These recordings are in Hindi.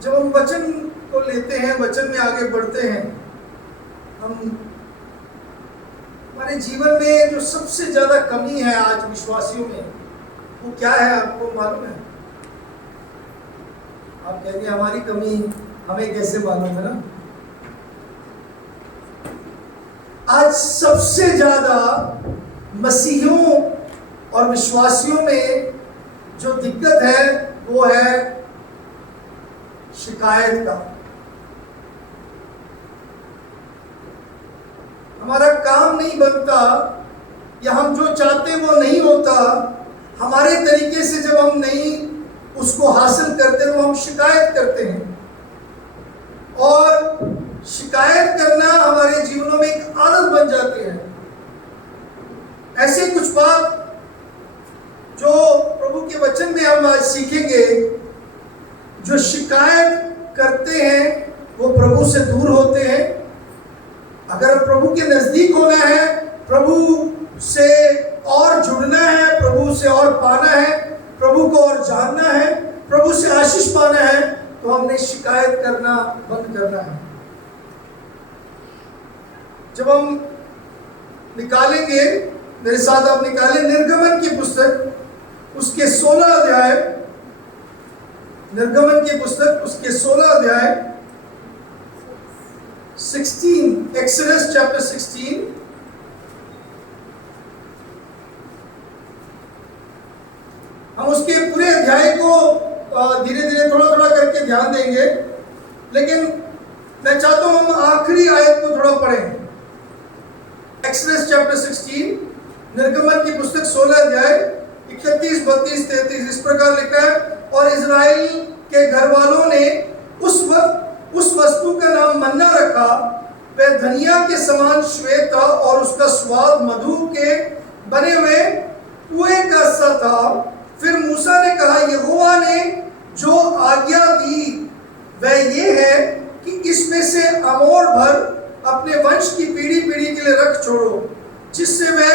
जब हम वचन को लेते हैं, वचन में आगे बढ़ते हैं, हम हमारे जीवन में जो सबसे ज्यादा कमी है आज विश्वासियों में, वो क्या है आपको मालूम है? आप कहेंगे हमारी कमी हमें कैसे मालूम है ना? आज सबसे ज्यादा मसीहियों और विश्वासियों में जो दिक्कत है वो है शिकायत का। हमारा काम नहीं बनता, या हम जो चाहते वो नहीं होता, हमारे तरीके से जब हम नहीं उसको हासिल करते तो हम शिकायत करते हैं। और शिकायत करना हमारे जीवनों में एक आदत बन जाती है। ऐसे कुछ बात जो प्रभु के वचन में हम आज सीखेंगे, जो शिकायत करते हैं वो प्रभु से दूर होते हैं। अगर प्रभु के नजदीक होना है, प्रभु से और जुड़ना है, प्रभु से और पाना है, प्रभु को और जानना है, प्रभु से आशीष पाना है, तो हमने शिकायत करना बंद करना है। जब हम निकालेंगे, मेरे साथ आप निकालें निर्गमन की पुस्तक, उसके 16 अध्याय, निर्गमन की पुस्तक उसके 16 अध्याय 16, एक्सोडस चैप्टर 16। हम उसके पूरे अध्याय को धीरे धीरे थोड़ा थोड़ा करके ध्यान देंगे, लेकिन मैं चाहता हूं हम आखिरी आयत को थोड़ा पढ़ें। एक्सोडस चैप्टर 16, निर्गमन की पुस्तक 16 अध्याय 31, 32, 33 इस प्रकार लिखा है, और इजराइल के घर वालों ने उस वस्तु का नाम मन्ना रखा। वह धनिया के समान श्वेत था और उसका स्वाद मधु के बने हुए कुएं का सा था। फिर मूसा ने कहा, यहोवा ने जो आज्ञा दी वह ये है कि इसमें से अमोर भर अपने वंश की पीढ़ी पीढ़ी के लिए रख छोड़ो, जिससे वह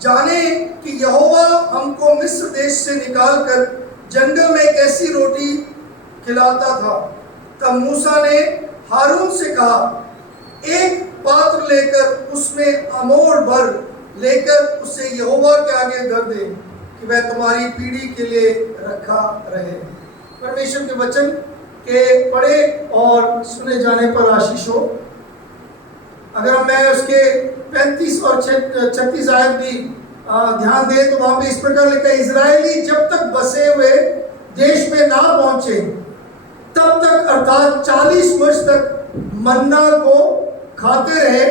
जाने कि यहोवा हमको मिस्र देश से निकालकर जंगल में एक ऐसी रोटी खिलाता था। तब मूसा ने हारून से कहा, एक पात्र लेकर उसमें अमोर भर लेकर उसे यहोवा के आगे धर दे कि वह तुम्हारी पीढ़ी के लिए रखा रहे। परमेश्वर के वचन के पढ़े और सुने जाने पर आशीष हो। अगर मैं उसके 35 और 36 आयत भी ध्यान दें तो वहां पे इस प्रकार लिखा है, इजरायली जब तक बसे हुए देश में ना पहुंचे तब तक, अर्थात 40 वर्ष तक मन्ना को खाते रहे।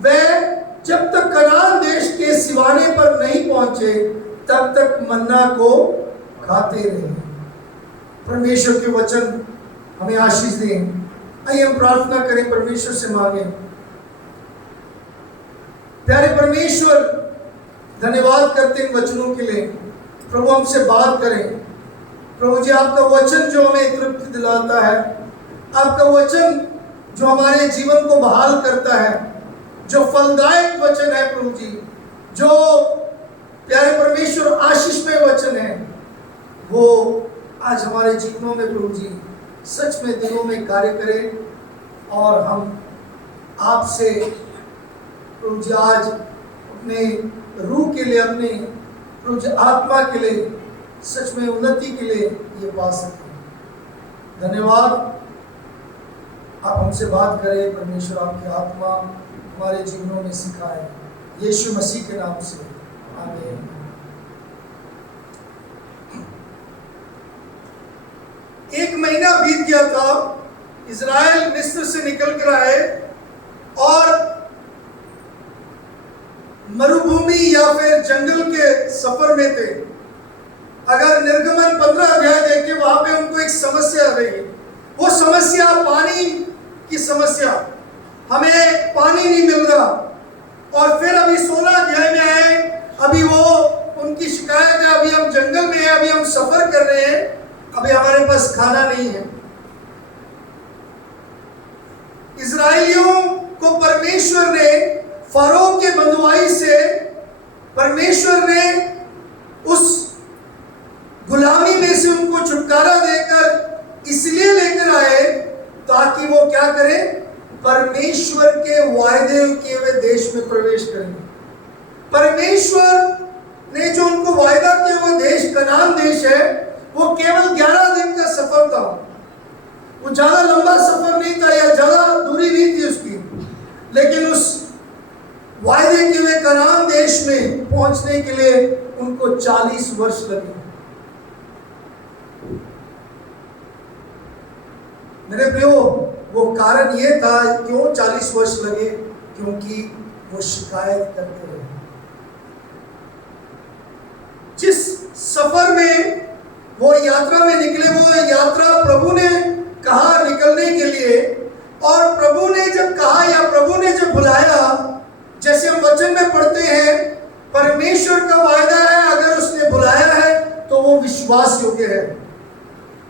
वह जब तक कनान देश के सिवाने पर नहीं पहुंचे तब तक मन्ना को खाते रहे। परमेश्वर के वचन हमें आशीष दें। आइए हम प्रार्थना करें, परमेश्वर से मांगे। प्यारे परमेश्वर, धन्यवाद करते इन वचनों के लिए। प्रभु हमसे बात करें। प्रभु जी, आपका वचन जो हमें तृप्ति दिलाता है, आपका वचन जो हमारे जीवन को बहाल करता है, जो फलदायक वचन है प्रभु जी, जो प्यारे परमेश्वर आशीषमय वचन है, वो आज हमारे जीवनों में प्रभु जी सच में दिलों में कार्य करे। और हम आपसे प्रभु जी आज अपने रूह के लिए, अपने प्रभु जी आत्मा के लिए, सच में उन्नति के लिए ये पा सकें। धन्यवाद, आप हमसे बात करें परमेश्वर, आपकी आत्मा हमारे जीवनों में सिखाए, यीशु मसीह के नाम से, आमीन। एक महीना बीत गया था, इजराइल मिस्र से निकल कर आए और मरुभूमि या फिर जंगल के सफर में थे। अगर निर्गमन 15 अध्याय देखें, वहां पे उनको एक समस्या रही। वो समस्या पानी की समस्या, हमें पानी नहीं मिल रहा। और फिर अभी 16 अध्याय में आए, अभी वो उनकी शिकायत है, अभी हम जंगल में हैं, अभी हम सफर कर रहे हैं, अभी हमारे पास खाना नहीं है। इजराइलियों को परमेश्वर ने फरो के बंधुआई से, परमेश्वर ने उस गुलामी में से उनको छुटकारा देकर इसलिए लेकर आया परमेश्वर के वायदे किए हुए देश में प्रवेश करेंगे। परमेश्वर ने जो उनको वायदा किया हुआ देश कनान देश है, वो केवल 11 दिन का सफर था। वो ज्यादा लंबा सफर नहीं था या ज्यादा दूरी नहीं थी उसकी, लेकिन उस वायदे किए हुए कनान देश में पहुंचने के लिए उनको 40 वर्ष लगे। मेरे प्रियो, वो कारण ये था क्यों 40 वर्ष लगे, क्योंकि वो शिकायत करते रहे। जिस सफर में वो यात्रा में निकले, वो यात्रा प्रभु ने कहा निकलने के लिए, और प्रभु ने जब कहा या प्रभु ने जब बुलाया, जैसे हम वचन में पढ़ते हैं, परमेश्वर का वायदा है, अगर उसने बुलाया है तो वो विश्वास योग्य है।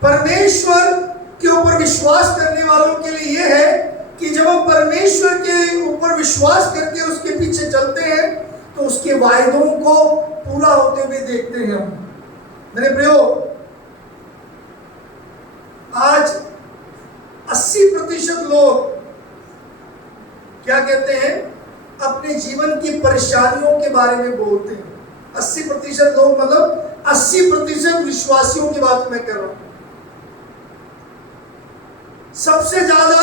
परमेश्वर के ऊपर विश्वास करने वालों के लिए यह है कि जब हम परमेश्वर के ऊपर विश्वास करके उसके पीछे चलते हैं तो उसके वायदों को पूरा होते हुए देखते हैं हम। मेरे प्रियो, आज 80% लोग क्या कहते हैं, अपने जीवन की परेशानियों के बारे में बोलते हैं। 80% लोग मतलब 80% विश्वासियों की बात मैं कर रहा हूं। सबसे ज्यादा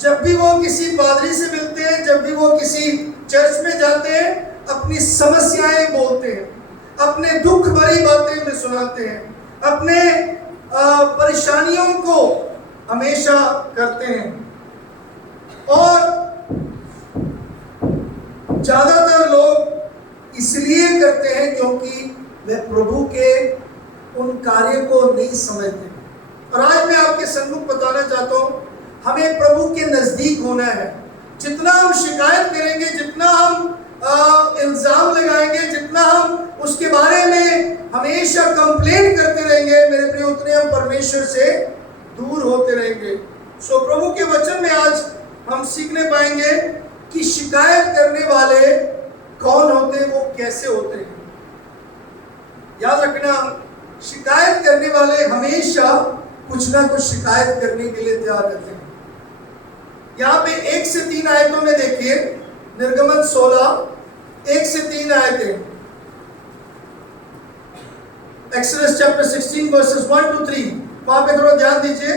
जब भी वो किसी पादरी से मिलते हैं, जब भी वो किसी चर्च में जाते हैं, अपनी समस्याएं बोलते हैं, अपने दुख भरी बातें में सुनाते हैं, अपने परेशानियों को हमेशा करते हैं। और ज्यादातर लोग इसलिए करते हैं क्योंकि वे प्रभु के उन कार्य को नहीं समझते। और आज मैं आपके सम्मुख बताना चाहता हूं, हमें प्रभु के नजदीक होना है। जितना हम शिकायत करेंगे, जितना हम इल्जाम लगाएंगे, जितना हम उसके बारे में हमेशा कंप्लेन करते रहेंगे, मेरे प्रिय, उतने हम परमेश्वर से दूर होते रहेंगे। सो प्रभु के वचन में आज हम सीखने पाएंगे कि शिकायत करने वाले कौन होते हैं, वो कैसे होते हैं। याद रखना, शिकायत करने वाले हमेशा कुछ ना कुछ शिकायत करने के लिए तैयार रहते हैं। यहाँ पे 1 से 3 आयतों में देखिए, निर्गमन 16 1 से 3 आयतें, एक्सोडस चैप्टर 16 वर्सेस 1 to 3, वहां पे थोड़ा ध्यान दीजिए।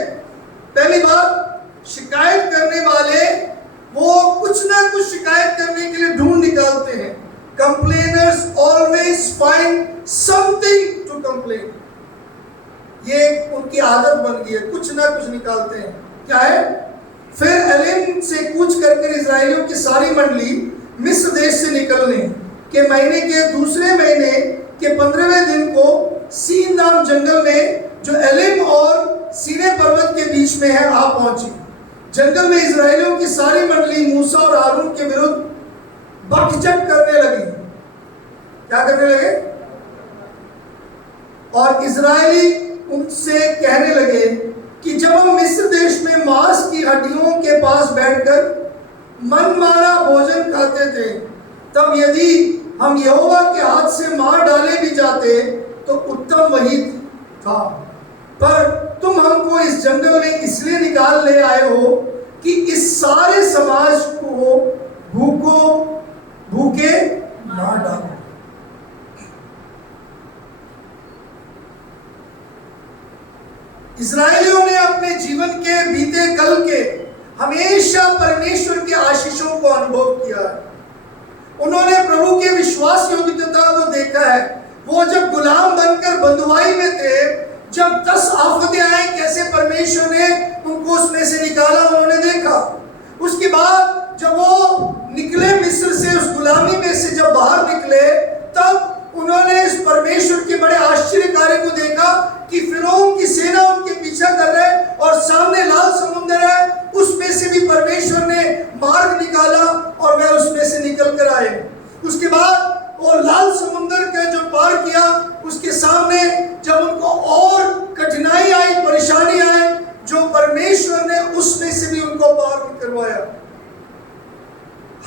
पहली बात, शिकायत करने वाले वो कुछ ना कुछ शिकायत करने के लिए ढूंढ निकालते हैं। Complainers always find something to complain. ये उनकी आदत बन गई है, कुछ ना कुछ निकालते हैं। क्या है? फिर एलिम से कूच करके इजराइलियों की सारी मंडली मिस्र देश से निकलने के महीने के दूसरे महीने के 15वें दिन को सीन नाम जंगल में, जो एलिम और सीने पर्वत के बीच में है, आ पहुंची। जंगल में इजराइलियों की सारी मंडली मूसा और हारून के विरुद्ध बकझक करने लगी। क्या करने लगे? और इजरायली उनसे कहने लगे कि जब हम मिस्र देश में मांस की हड्डियों के पास बैठकर मनमाना भोजन खाते थे, तब यदि हम यहोवा के हाथ से मार डाले भी जाते तो उत्तम वही था। पर तुम हमको इस जंगल में इसलिए निकाल ले आए हो कि इस सारे समाज को भूखे मार डालो। इस्राएलियों ने अपने जीवन के बीते कल के हमेशा परमेश्वर के आशीषों को अनुभव किया है। उन्होंने प्रभु के विश्वास योग्यता को देखा है। वो जब गुलाम बनकर बंधुआई में थे, जब 10 आफतें आई, कैसे परमेश्वर ने उनको उसमें से निकाला, उन्होंने देखा। उसके बाद जब वो निकले मिस्र से, उस गुलामी में से जब बाहर निकले, तब उन्होंने इस परमेश्वर के बड़े आश्चर्य कार्य को देखा कि फिरौन की सेना उनके पीछा कर रहे और सामने लाल समुद्र है, उसमें से भी परमेश्वर ने मार्ग निकाला और वह उसमें से निकल कर आए। उसके बाद वो लाल समुद्र का जो पार किया, उसके सामने जब उनको और कठिनाई आई, परेशानी आई, जो परमेश्वर ने उसमें से भी उनको पार भी करवाया।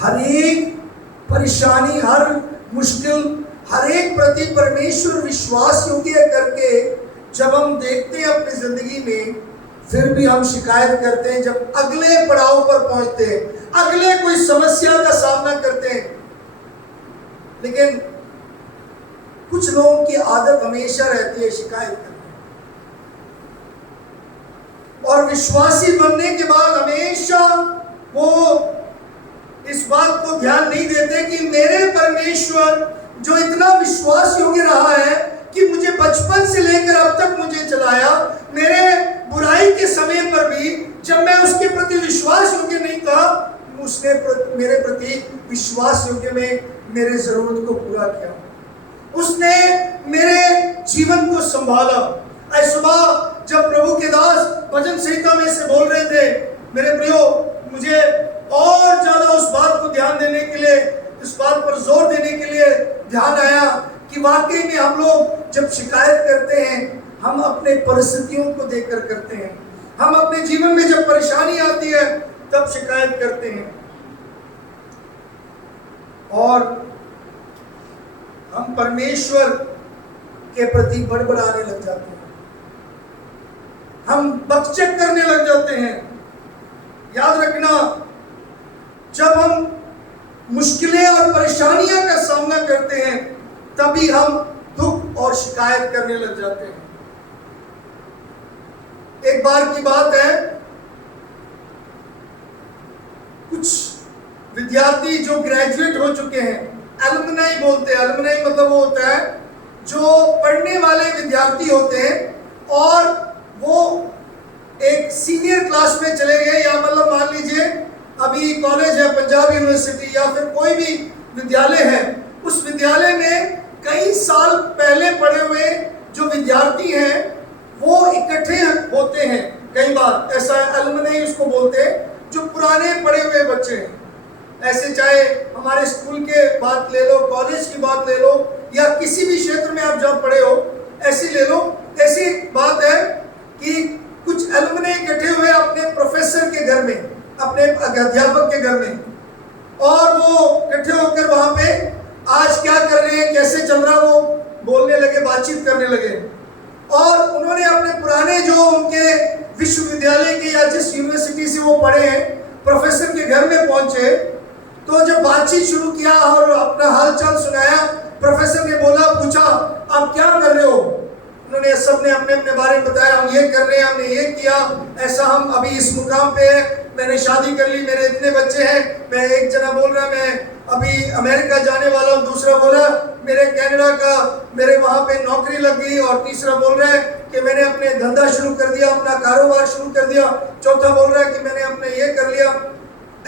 हर एक परेशानी, हर मुश्किल, हर एक प्रति परमेश्वर विश्वास योग्य करके जब हम देखते हैं अपनी जिंदगी में, फिर भी हम शिकायत करते हैं जब अगले पड़ाव पर पहुंचते हैं, अगले कोई समस्या का सामना करते हैं। लेकिन कुछ लोगों की आदत हमेशा रहती है शिकायत करने, और विश्वासी बनने के बाद हमेशा वो इस बात को ध्यान नहीं देते कि मेरे परमेश्वर जो इतना विश्वास योग्य रहा है कि मुझे बचपन से लेकर अब तक मुझे चलाया, मेरे बुराई के समय पर भी जब मैं उसके प्रति विश्वास योग्य नहीं था, उसने मेरे प्रति विश्वास योग्य में मेरे जरूरत को पूरा किया, उसने मेरे जीवन को संभाला। आज सुबह जब प्रभु के दास भजन संहिता में से बोल रहे थे, मेरे प्रियो, मुझे और ज्यादा उस बात को ध्यान देने के लिए, इस बात पर जोर देने के लिए ध्यान आया कि वाकई में हम लोग जब शिकायत करते हैं, हम अपने परिस्थितियों को देखकर करते हैं। हम अपने जीवन में जब परेशानी आती है तब शिकायत करते हैं, और हम परमेश्वर के प्रति बड़बड़ाने लग जाते हैं, हम बकचक करने लग जाते हैं। याद रखना, जब हम मुश्किलें और परेशानियां का सामना करते हैं तभी हम दुख और शिकायत करने लग जाते हैं। एक बार की बात है, कुछ विद्यार्थी जो ग्रेजुएट हो चुके हैं, एलुमनाई बोलते हैं, एलुमनाई मतलब वो होता है जो पढ़ने वाले विद्यार्थी होते हैं, और वो एक सीनियर क्लास में चले गए, या मतलब मान लीजिए अभी कॉलेज है, पंजाब यूनिवर्सिटी या फिर कोई भी विद्यालय है, उस विद्यालय में कई साल पहले पढ़े हुए जो विद्यार्थी हैं वो इकट्ठे होते हैं। कई बार ऐसा एलुमनाई उसको बोलते हैं, जो पुराने पढ़े हुए बच्चे हैं। ऐसे चाहे हमारे स्कूल के बात ले लो, कॉलेज की बात ले लो, या किसी भी क्षेत्र में आप जब पढ़े हो ऐसी ले लो। ऐसी बात है कि कुछ एलुमनाई इकट्ठे हुए अपने प्रोफेसर के घर में, अपने अध्यापक के घर में, और वो इकट्ठे होकर वहां पे आज क्या कर रहे हैं, कैसे चल रहा, वो बोलने लगे, बातचीत करने लगे। और उन्होंने अपने पुराने जो उनके विश्वविद्यालय के या जिस यूनिवर्सिटी से वो पढ़े हैं प्रोफेसर के घर में पहुंचे, तो जब बातचीत शुरू किया और अपना हालचाल सुनाया, प्रोफेसर ने पूछा आप क्या कर रहे हो। उन्होंने सबने अपने अपने बारे में बताया, हम ये कर रहे हैं, हमने ये किया, ऐसा, हम अभी इस मुकाम पे है, मैंने शादी कर ली, मेरे इतने बच्चे हैं। मैं, एक जना बोल रहा मैं अभी अमेरिका जाने वाला हूँ, दूसरा बोला मेरे कनाडा का, मेरे वहाँ पे नौकरी लग गई, और तीसरा बोल रहा है कि मैंने अपने धंधा शुरू कर दिया, अपना कारोबार शुरू कर दिया, चौथा बोल रहा है कि मैंने अपने ये कर लिया।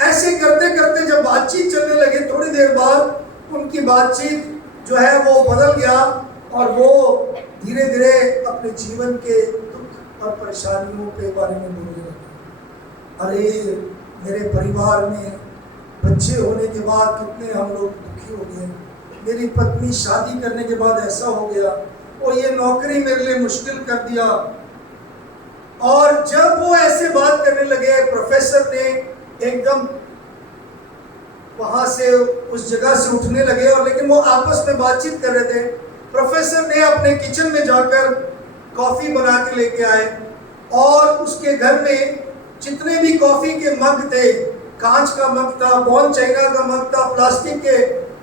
ऐसे करते करते जब बातचीत चलने लगे, थोड़ी देर बाद उनकी बातचीत जो है वो बदल गया, और वो धीरे धीरे अपने जीवन के दुख और परेशानियों के बारे में बोलने लगे। अरे मेरे परिवार में बच्चे होने के बाद कितने हम लोग दुखी हो गए, मेरी पत्नी शादी करने के बाद ऐसा हो गया, और ये नौकरी मेरे लिए मुश्किल कर दिया। और जब वो ऐसे बात करने लगे, प्रोफेसर ने एकदम वहां से उस जगह से उठने लगे, और लेकिन वो आपस में बातचीत कर रहे थे। प्रोफेसर ने अपने किचन में जाकर कॉफी बना के लेके आए, और उसके घर में जितने भी कॉफी के मग थे, कांच का मग था, बॉन चाइना का मग था, प्लास्टिक के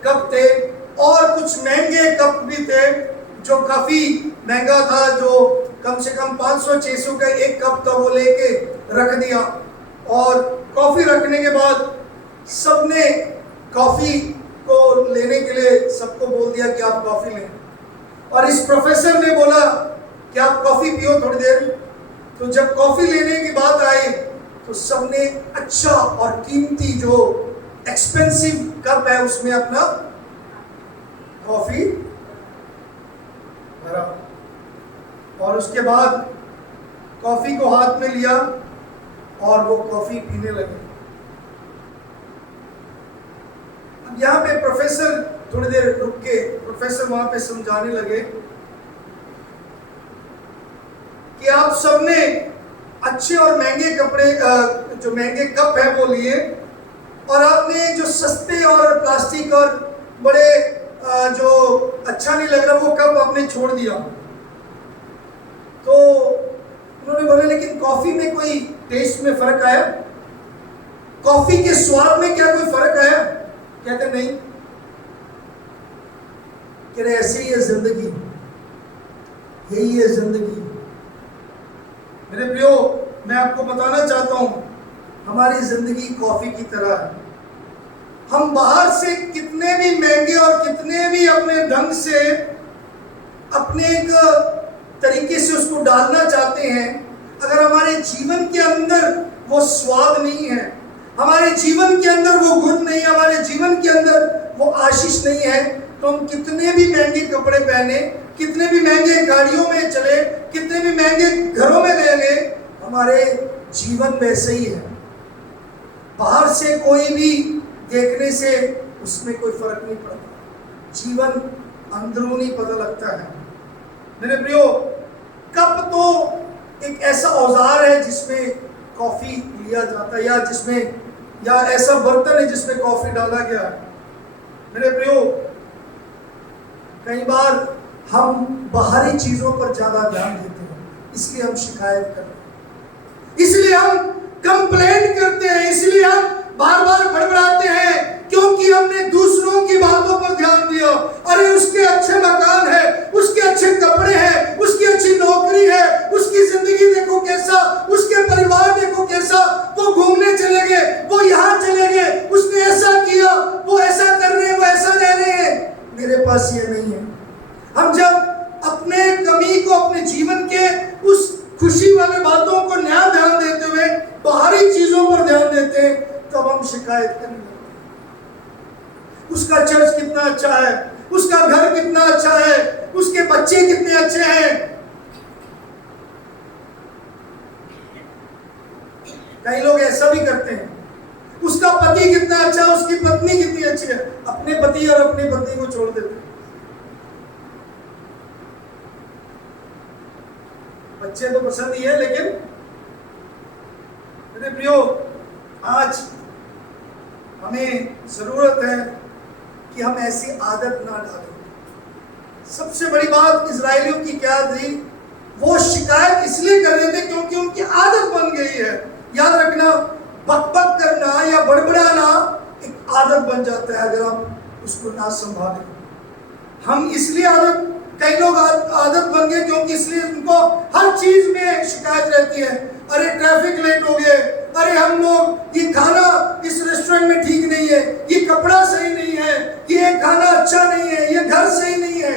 कप थे, और कुछ महंगे कप भी थे जो काफी महंगा था, जो कम से कम 500-600 का एक कप था, वो लेके रख दिया। और कॉफी रखने के बाद सबने कॉफी को लेने के लिए सबको बोल दिया कि आप कॉफी लें, और इस प्रोफेसर ने बोला कि आप कॉफी पियो थोड़ी देर। तो जब कॉफी लेने की बात आई तो सबने अच्छा और कीमती जो एक्सपेंसिव कप है उसमें अपना कॉफी भरा, और उसके बाद कॉफी को हाथ में लिया और वो कॉफी पीने लगे। अब यहाँ पे प्रोफेसर थोड़ी देर रुक के प्रोफेसर वहां पे समझाने लगे कि आप सबने अच्छे और महंगे कपड़े, जो महंगे कप है वो लिए, और आपने जो सस्ते और प्लास्टिक और बड़े जो अच्छा नहीं लग रहा वो कप आपने छोड़ दिया। तो उन्होंने बोला लेकिन कॉफी में कोई टेस्ट में फर्क आया, कॉफी के स्वाद में क्या कोई फर्क आया? कहते नहीं। कह रहे ऐसे ही है जिंदगी, यही है जिंदगी। मेरे प्रियो, मैं आपको बताना चाहता हूं, हमारी जिंदगी कॉफी की तरह है। हम बाहर से कितने भी महंगे और कितने भी अपने ढंग से अपने एक तरीके से उसको डालना चाहते हैं, अगर हमारे जीवन के अंदर वो स्वाद नहीं है, हमारे जीवन के अंदर वो गुण नहीं है, हमारे जीवन के अंदर वो आशीष नहीं है, तो हम कितने भी महंगे कपड़े पहने, कितने भी महंगे गाड़ियों में चले, कितने भी महंगे घरों में ले ले, हमारे जीवन वैसे ही है। बाहर से कोई भी देखने से उसमें कोई फर्क नहीं पड़ता, जीवन अंदरूनी पता लगता है। मेरे प्रियो, कप तो एक ऐसा औजार है जिसमें कॉफी लिया जाता है, या ऐसा बर्तन है जिसमें कॉफी डाला गया है। मेरे प्रियो, कई बार हम बाहरी चीजों पर ज्यादा ध्यान देते हैं, इसलिए हम शिकायत करते हैं, इसलिए हम कंप्लेंट करते हैं, इसलिए हम बार बार बड़बड़ाते हैं, क्योंकि हमने दूसरों की बातों पर ध्यान दिया। अरे उसके अच्छे मकान है, उसके अच्छे कपड़े हैं, उसकी अच्छी नौकरी है, उसकी जिंदगी देखो कैसा, उसके परिवार देखो कैसा, वो घूमने चले गए, वो यहाँ चले गए, उसने ऐसा किया, वो ऐसा कर रहे हैं, वो ऐसा रह रहे हैं, मेरे पास ये नहीं है। हम जब अपने कमी को, अपने जीवन के उस खुशी वाले बातों को नया ध्यान देते हुए बाहरी चीजों पर ध्यान देते हैं, तब हम शिकायत करने लगते हैं। उसका चर्च कितना अच्छा है, उसका घर कितना अच्छा है, उसके बच्चे कितने अच्छे हैं। कई लोग ऐसा भी करते हैं, उसका पति कितना अच्छा, उसकी पत्नी कितनी अच्छी है, अपने पति और अपनी पत्नी को छोड़ देते हैं। बच्चे तो पसंद ही है, लेकिन मेरे प्रियो, आज हमें जरूरत है कि हम ऐसी आदत ना डालें। सबसे बड़ी बात इजरायलियों की क्या थी? वो शिकायत इसलिए कर रहे थे क्योंकि उनकी आदत बन गई है। याद रखना, बकबक करना या बड़बड़ाना एक आदत बन जाता है अगर हम उसको ना संभालें। हम इसलिए कई लोग आदत बन गए क्योंकि इसलिए उनको हर चीज में शिकायत रहती है। अरे ट्रैफिक लेट हो गए, अरे हम लोग, ये खाना इस रेस्टोरेंट में ठीक नहीं है, ये कपड़ा सही नहीं है, ये खाना अच्छा नहीं है, ये घर सही नहीं है,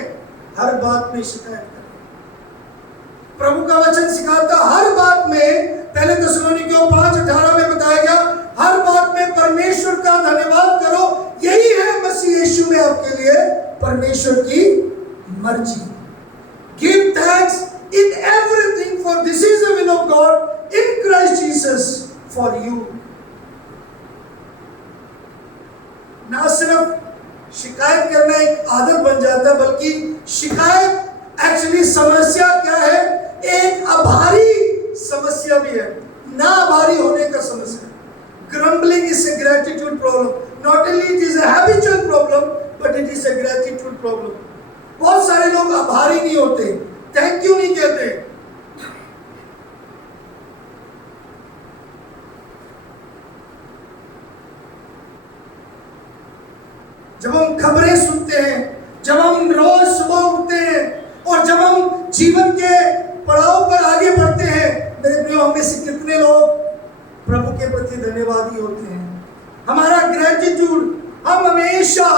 हर बात में शिकायत करते। प्रभु का वचन सिखाता हर बात में, पहले थिस्सलुनीकियों 5:18 में बताया गया, हर बात में परमेश्वर का धन्यवाद करो, यही है मसीह यीशु में आपके लिए परमेश्वर की मर्जी। Give thanks in everything, for this is the will of God in Christ Jesus for you. ना सिर्फ शिकायत करना एक आदत बन जाता है, बल्कि शिकायत एक्चुअली समस्या क्या है? एक आभारी समस्या भी है, ना आभारी होने का समस्या। Grumbling is a gratitude problem. Not only it is a habitual problem, but it is a gratitude problem. बहुत सारे लोग आभारी नहीं होते, थैंक यू नहीं कहते। जब हम खबरें सुनते हैं, जब हम रोज सुबह उठते हैं और जब हम जीवन के पड़ाव पर आगे बढ़ते हैं, मेरे प्रियो, हम में से कितने लोग प्रभु के प्रति धन्यवादी होते हैं? हमारा ग्रेटिट्यूड, हम हमेशा,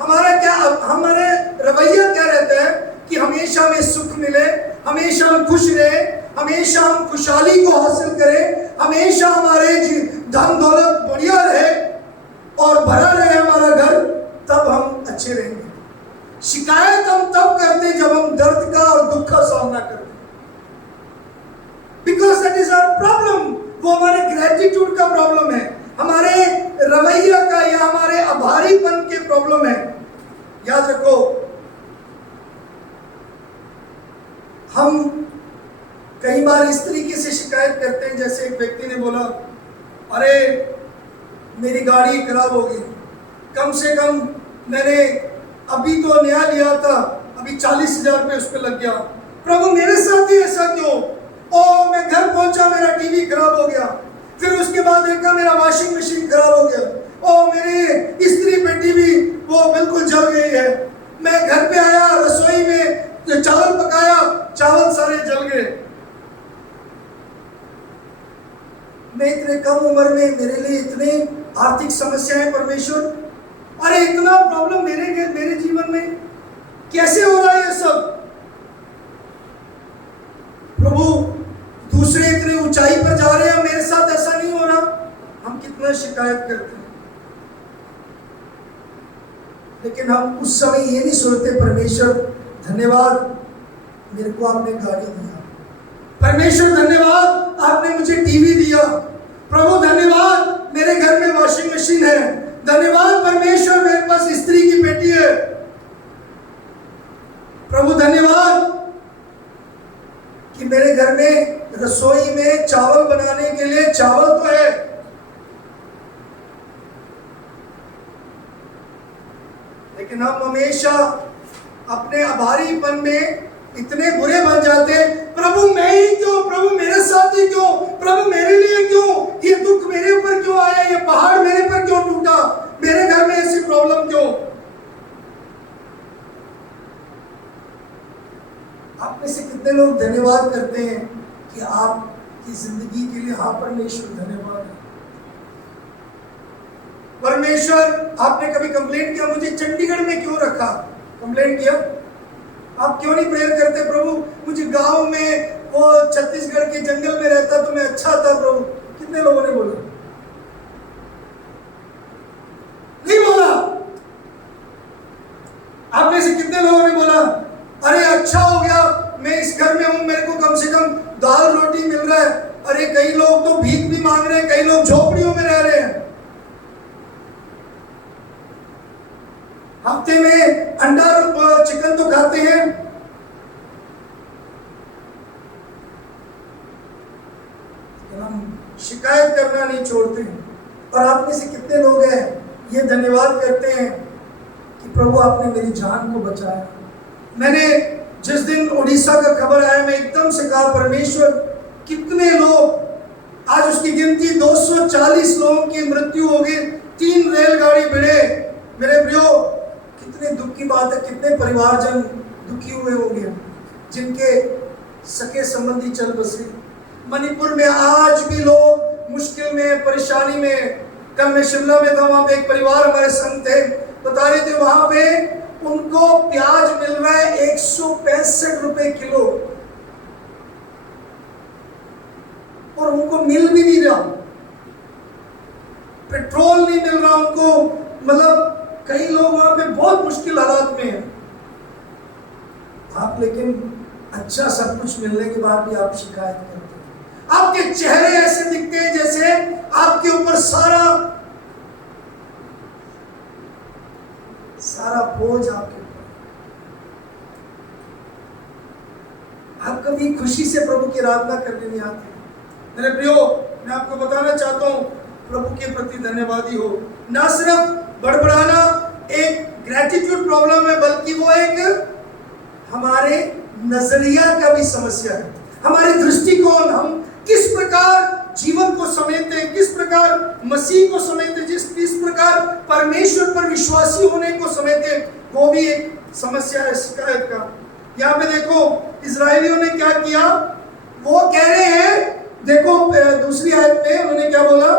हमारे रवैया क्या रहता है कि हमेशा हमें सुख मिले, हमेशा हम खुश रहे, हमेशा हम खुशहाली को हासिल करें, हमेशा हमारे धन दौलत बढ़िया रहे और भरा रहे हमारा घर, तब हम अच्छे रहेंगे। शिकायत हम तब करते हैं जब हम दर्द का और दुख का सामना करते हैं, because that is our problem. वो हमारे ग्रेटिट्यूड का प्रॉब्लम है, हमारे रवैया का या हमारे आभारीपन के प्रॉब्लम है। याद रखो, हम कई बार इस तरीके से शिकायत करते हैं, जैसे एक व्यक्ति ने बोला, अरे मेरी गाड़ी खराब हो गई, कम से कम मैंने अभी तो नया लिया था, अभी 40,000 रुपये उस पर लग गया। प्रभु मेरे साथ ही ऐसा क्यों? ओ मैं घर पहुंचा, मेरा टीवी खराब हो गया। फिर उसके बाद देखा मेरा वॉशिंग मशीन खराब हो गया। ओ मेरी इस्त्री पेटी भी वो बिल्कुल जल गई है। मैं घर पे आया, रसोई में जो चावल पकाया, चावल सारे जल गए। मैं इतने कम उम्र में मेरे लिए इतने आर्थिक समस्याएं परमेश्वर, अरे इतना प्रॉब्लम मेरे जीवन में कैसे हो रहा है ये सब प्रभु। दूसरे इतने ऊंचाई पर जा रहे हैं, मेरे साथ ऐसा नहीं हो रहा। हम कितना शिकायत करते हैं, लेकिन हम उस समय ये नहीं सोचते परमेश्वर धन्यवाद मेरे को आपने गाड़ी दिया, परमेश्वर धन्यवाद आपने मुझे टीवी दिया, प्रभु धन्यवाद मेरे घर में वॉशिंग मशीन है, धन्यवाद परमेश्वर मेरे पास इस्त्री की पेटी है, प्रभु धन्यवाद कि मेरे घर में रसोई में चावल बनाने के लिए चावल तो है। लेकिन हम हमेशा अपने आभारीपन में इतने बुरे बन जाते हैं, प्रभु मैं ही क्यों, प्रभु मेरे साथ ही क्यों, प्रभु मेरे लिए क्यों, ये दुख मेरे ऊपर क्यों आया, ये पहाड़ मेरे पर क्यों टूटा, मेरे घर में ऐसी प्रॉब्लम क्यों। आप में से कितने लोग धन्यवाद करते हैं कि आपकी जिंदगी के लिए हाँ परमेश्वर धन्यवाद है। परमेश्वर आपने कभी कंप्लेंट किया मुझे चंडीगढ़ में क्यों रखा, कंप्लेंट किया? आप क्यों नहीं प्रेयर करते प्रभु मुझे गांव में वो छत्तीसगढ़ के जंगल में रहता तो मैं अच्छा था प्रभु? कितने लोगों ने बोला? नहीं बोला। आप में से कितने लोगों ने बोला अरे अच्छा हो गया मैं इस घर में हूं, मेरे को कम से कम दाल रोटी मिल रहा है। अरे कई लोग तो भीख भी मांग रहे हैं, कई लोग झोपड़ियों में रह रहे हैं, हफ्ते में अंडा और चिकन तो खाते हैं। हम शिकायत करना नहीं छोड़ते। और आप में से कितने लोग हैं ये धन्यवाद करते हैं कि प्रभु आपने मेरी जान को बचाया। मैंने जिस दिन उड़ीसा का खबर आया मैं एकदम से कहा परमेश्वर कितने लोग, आज उसकी गिनती 240 लोगों की मृत्यु हो गई, 3 रेलगाड़ी भिड़े। मेरे प्रियो कितने दुख की बात है, कितने परिवारजन दुखी हुए होंगे जिनके सके संबंधी चल बसे। मणिपुर में आज भी लोग मुश्किल में, परेशानी में। कल मैं शिमला में था, वहां पे एक परिवार हमारे संग थे, बता रहे थे वहां पे उनको प्याज मिल रहा है 165 रुपए किलो और उनको मिल भी नहीं रहा, पेट्रोल नहीं मिल रहा उनको। मतलब कई लोग वहां पे बहुत मुश्किल हालात में हैं। आप लेकिन अच्छा सब कुछ मिलने के बाद भी आप शिकायत करते हैं। आपके चेहरे ऐसे दिखते हैं जैसे आपके ऊपर सारा बोझ आपके ऊपर। आप कभी खुशी से प्रभु की आराधना करने नहीं आते। मेरे प्रियो मैं आपको बताना चाहता हूं प्रभु के प्रति धन्यवादी हो। ना सिर्फ बड़बड़ाना एक ग्रेटिट्यूड प्रॉब्लम है, बल्कि वो एक हमारे नजरिया का भी समस्या है। हमारे दृष्टिकोण, हम किस प्रकार जीवन को समेटते हैं, किस प्रकार मसीह को समेटते, किस प्रकार परमेश्वर पर विश्वासी होने को समेटते, वो भी एक समस्या है शिकायत का। यहाँ पे देखो इजरायलियों ने क्या किया, वो कह रहे हैं, देखो दूसरी आयत में उन्होंने क्या बोला,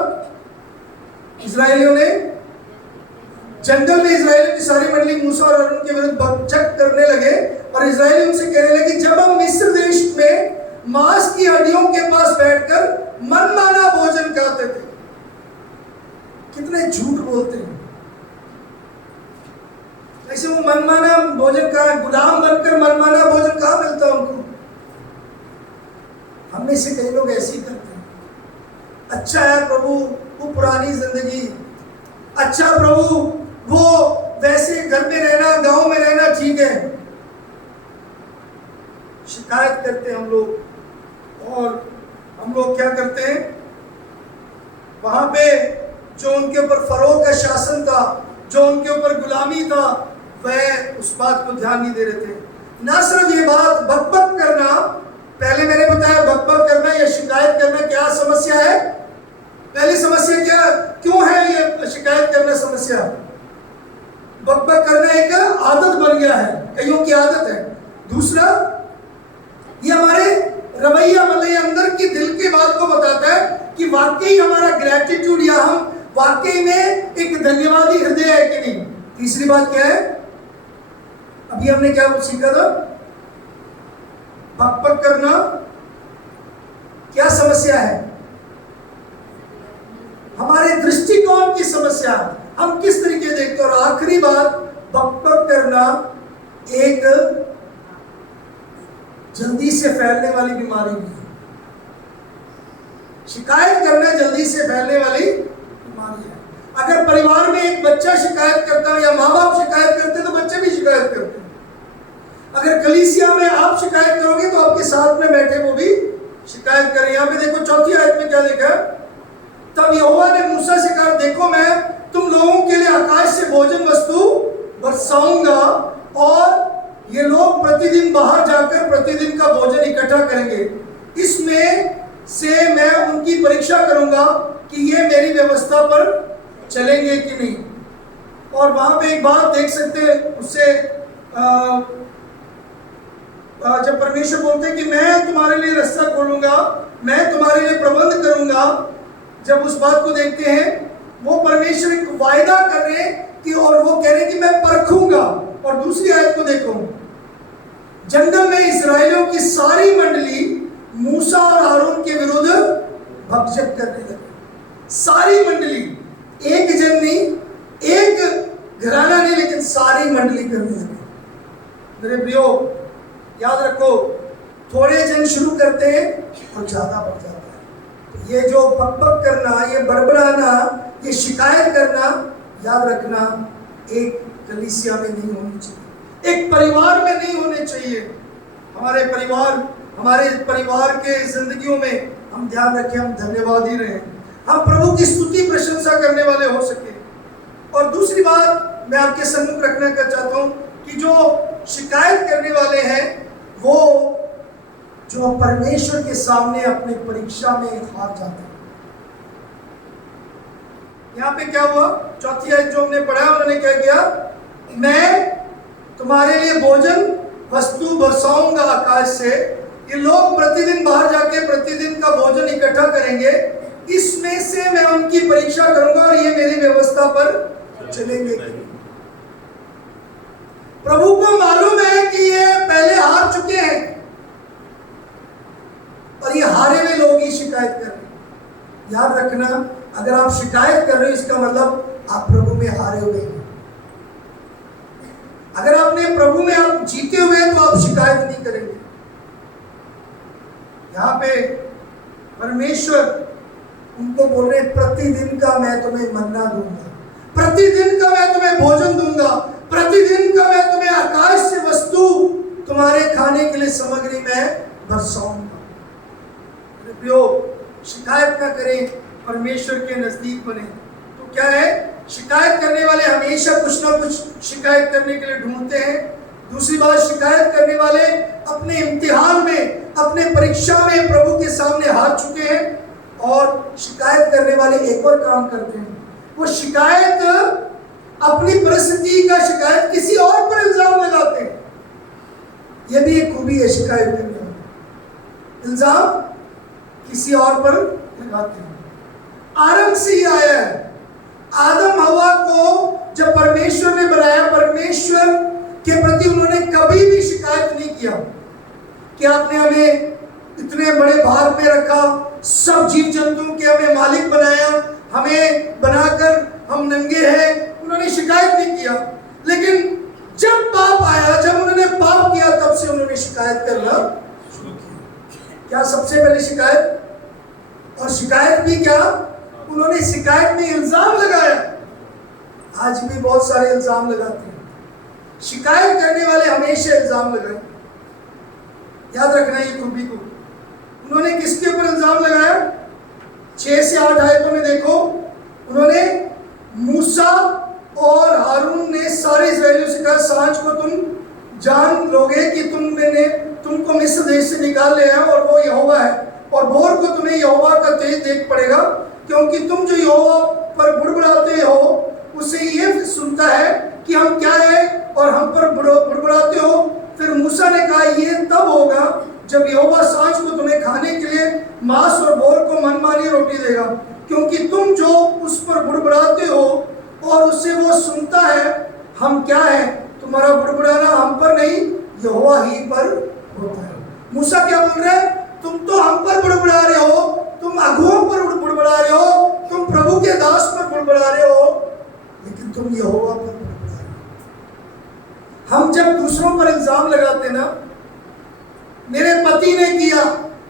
इजरायलियों ने जंगल में इजरायलियों की सारी मंडली मूसा और हारून के विरुद्ध बकझक करने लगे और इजरायली उनसे कहने लगे जब हम मिस्र देश में मांस की हड्डियों के पास बैठकर मनमाना भोजन खाते थे। कितने झूठ बोलते हैं। ऐसे वो मनमाना भोजन कहाँ, गुलाम बनकर मनमाना भोजन कहाँ मिलता उनको। हम में से कई लोग ऐसे ही करते हैं। अच्छा है प्रभु वो पुरानी जिंदगी, अच्छा प्रभु वो वैसे घर में रहना, गांव में रहना ठीक है। शिकायत करते हैं हम लोग। और हम लोग क्या करते हैं, वहां पे जो उनके ऊपर फरोह का शासन था, जो उनके ऊपर गुलामी था, वह उस बात को ध्यान नहीं दे रहे थे। ना सिर्फ ये बात बकबक करना पहले मैंने बताया बकबक करना या शिकायत करना क्या समस्या है। पहली समस्या क्या, क्यों है ये शिकायत करना समस्या? बकबक करना एक आदत बन गया है, कईयों की आदत है। दूसरा, ये हमारे रवैया मतलब ये अंदर की दिल की बात को बताता है कि वाकई हमारा ग्रेटिट्यूड या हम वाकई में एक धन्यवादी हृदय है कि नहीं। तीसरी बात क्या है, अभी हमने क्या सीखा था, बकबक करना क्या समस्या है? हमारे दृष्टिकोण की समस्या, हम किस तरीके देखते हैं। और आखिरी बात, बकबक करना एक जल्दी से फैलने वाली बीमारी भी है। शिकायत करना जल्दी से फैलने वाली बीमारी है। अगर परिवार में एक बच्चा शिकायत करता है या माँ बाप शिकायत करते हैं तो बच्चे भी शिकायत करते हैं। अगर कलीसिया में आप शिकायत करोगे तो आपके साथ में बैठे वो भी शिकायत करें। यहाँ पे देखो चौथी आयत में क्या लिखा है, तब यहोवा ने मूसा से कहा, देखो मैं तुम लोगों के लिए आकाश से भोजन वस्तु बरसाऊंगा और ये लोग प्रतिदिन बाहर जाकर प्रतिदिन का भोजन इकट्ठा करेंगे। इसमें से मैं उनकी परीक्षा करूंगा कि ये मेरी व्यवस्था पर चलेंगे कि नहीं। और वहां पे एक बात देख सकते हैं, उससे जब परमेश्वर बोलते हैं कि मैं तुम्हारे लिए रास्ता खोलूंगा, मैं तुम्हारे लिए प्रबंध करूंगा, जब उस बात को देखते हैं वो परमेश्वर एक वायदा कर रहे हैं कि, और वो कह रहे हैं कि मैं परखूंगा। और दूसरी आयत को देखो, जंगल में इस्राएलियों की सारी मंडली मूसा और हारून के विरुद्ध भक्षक करने लगी। सारी मंडली, एक जन नहीं, एक घराना नहीं, लेकिन सारी मंडली करने लगी। मेरे प्रियो, याद रखो, थोड़े जन शुरू करते हैं और ज्यादा बढ़ जाता है। ये जो बकबक करना, ये बड़बड़ाना, ये शिकायत करना, याद रखना, एक कलीसिया में नहीं होनी चाहिए, एक परिवार में नहीं होने चाहिए। हमारे परिवार के जिंदगियों में हम ध्यान रखें, हम धन्यवादी रहें, हम प्रभु की स्तुति प्रशंसा करने वाले हो सके। और दूसरी बात मैं आपके सम्मुख रखना का चाहता हूं कि जो शिकायत करने वाले हैं वो जो परमेश्वर के सामने अपने परीक्षा में हार जाते हैं। यहाँ पे क्या हुआ, चौथी आयत जो हमने पढ़ा, उन्होंने क्या किया, मैं तुम्हारे लिए भोजन वस्तु बरसाऊंगा आकाश से, ये लोग प्रतिदिन बाहर जाके प्रतिदिन का भोजन इकट्ठा करेंगे, इसमें से मैं उनकी परीक्षा करूंगा और ये मेरी व्यवस्था पर चलेंगे। प्रभु को मालूम है कि ये पहले हार चुके हैं और ये हारे हुए लोग ही शिकायत कर रहे हैं। याद रखना, अगर आप शिकायत कर रहे हो इसका मतलब आप प्रभु में हारे हुए हैं। अगर आपने प्रभु में आप जीते हुए हैं तो आप शिकायत नहीं करेंगे। यहाँ पे परमेश्वर उनको बोल रहे, प्रतिदिन का मैं तुम्हें मन्ना दूंगा, प्रतिदिन का मैं तुम्हें भोजन दूंगा, प्रतिदिन का मैं तुम्हें आकाश से वस्तु तुम्हारे खाने के लिए सामग्री में बरसाऊंगा। शिकायत ना करें, परमेश्वर के नजदीक बने। तो क्या है, शिकायत करने वाले हमेशा कुछ ना कुछ शिकायत करने के लिए ढूंढते हैं। दूसरी बात, शिकायत करने वाले अपने इम्तिहान में, अपने परीक्षा में प्रभु के सामने हार चुके हैं। और शिकायत करने वाले एक और काम करते हैं, वो शिकायत अपनी परिस्थिति का शिकायत किसी और पर इल्जाम लगाते हैं। यह भी एक खूबी है शिकायत करने वाले, इल्जाम किसी और पर लगाते हैं। आरंभ से ही आया है। आदम हवा को जब परमेश्वर ने बनाया, परमेश्वर के प्रति उन्होंने कभी भी शिकायत नहीं किया कि आपने हमें इतने बड़े भार पे रखा, सब जीव जंतुओं के हमें मालिक बनाया, हमें बनाकर हम नंगे हैं। उन्होंने शिकायत नहीं किया। लेकिन जब पाप आया, जब उन्होंने पाप किया, तब से उन्होंने शिकायत करना शुरू किया। क्या सबसे पहले शिकायत, और शिकायत भी क्या, उन्होंने शिकायत में इल्जाम लगाया। आज भी बहुत सारे इल्जाम लगाते हैं। शिकायत करने वाले हमेशा इल्जाम लगाए। याद रखना ये खूबी को। उन्होंने किसके ऊपर इल्जाम लगाया? 6 से 8 आयतों में देखो, उन्होंने मूसा और हारून ने सारे इस्राएलियों से कहा, सांझ को तुम जान लोगे कि तुम तुमको मिस्र देश से निकाल ले आया और वो यहोवा है, और भोर को तुम्हें यहोवा का तेज देख पड़ेगा, क्योंकि तुम जो यहोवा पर बुड़बुड़ाते हो उसे ये सुनता है कि हम क्या है और हम पर बुड़बुड़ाते हो। फिर मूसा ने कहा, ये तब होगा जब यहोवा सांझ को तुम्हें खाने के लिए मांस और भोर को मनमानी रोटी देगा, क्योंकि तुम जो उस पर बुड़बुड़ाते हो और उससे वो सुनता है हम क्या है। तुम्हारा बुड़बुड़ाना हम पर नहीं, यहोवा ही पर होता है। मूसा क्या बोल रहे हैं? तुम तो हम पर बुड़बुड़ा रहे हो, तुम अगुओं पर बुड़बुड़ा रहे हो, तुम प्रभु के दास पर बुड़बुड़ा रहे हो, लेकिन तुम यहोवा पर बुड़बुड़ा रहे हो। हम जब दूसरों पर इल्जाम लगाते ना, मेरे पति ने किया,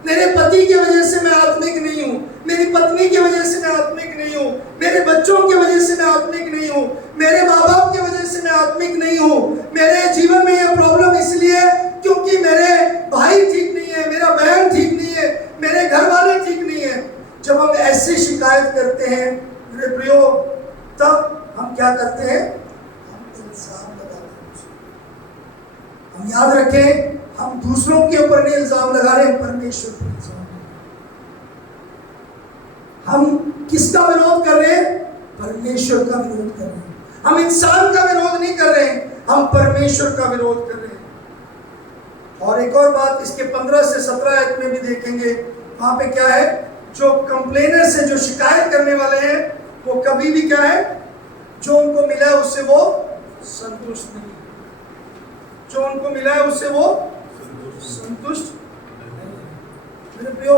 मेरे पति की वजह से मैं आत्मिक नहीं हूं, मेरी पत्नी की वजह से मैं आत्मिक नहीं हूं, मेरे बच्चों की वजह से मैं आत्मिक नहीं हूं, मेरे माँ बाप की वजह से मैं आत्मिक नहीं हूं, मेरे जीवन में यह प्रॉब्लम इसलिए क्योंकि मेरे भाई ठीक नहीं है, मेरा बहन ठीक नहीं है, मेरे घर वाले ठीक नहीं है। जब हम ऐसी शिकायत करते हैं मेरे प्रियो, तब हम क्या करते हैं? हम इल्जाम लगाते हैं। हम याद रखें, हम दूसरों के ऊपर नहीं इल्जाम लगा रहे हैं, परमेश्वर पर इल्जाम। हम किसका विरोध कर रहे हैं? परमेश्वर का विरोध कर रहे हैं। हम इंसान का विरोध नहीं कर रहे हैं, हम परमेश्वर का विरोध कर रहे हैं। और एक और बात इसके 15 से 17 आयत में भी देखेंगे, वहां पे क्या है? जो कंप्लेनर से, जो शिकायत करने वाले हैं, वो कभी भी क्या है? जो उनको मिला है उससे वो संतुष्ट नहीं, जो उनको मिला है उससे वो संतुष्ट नहीं। मेरे प्रियो,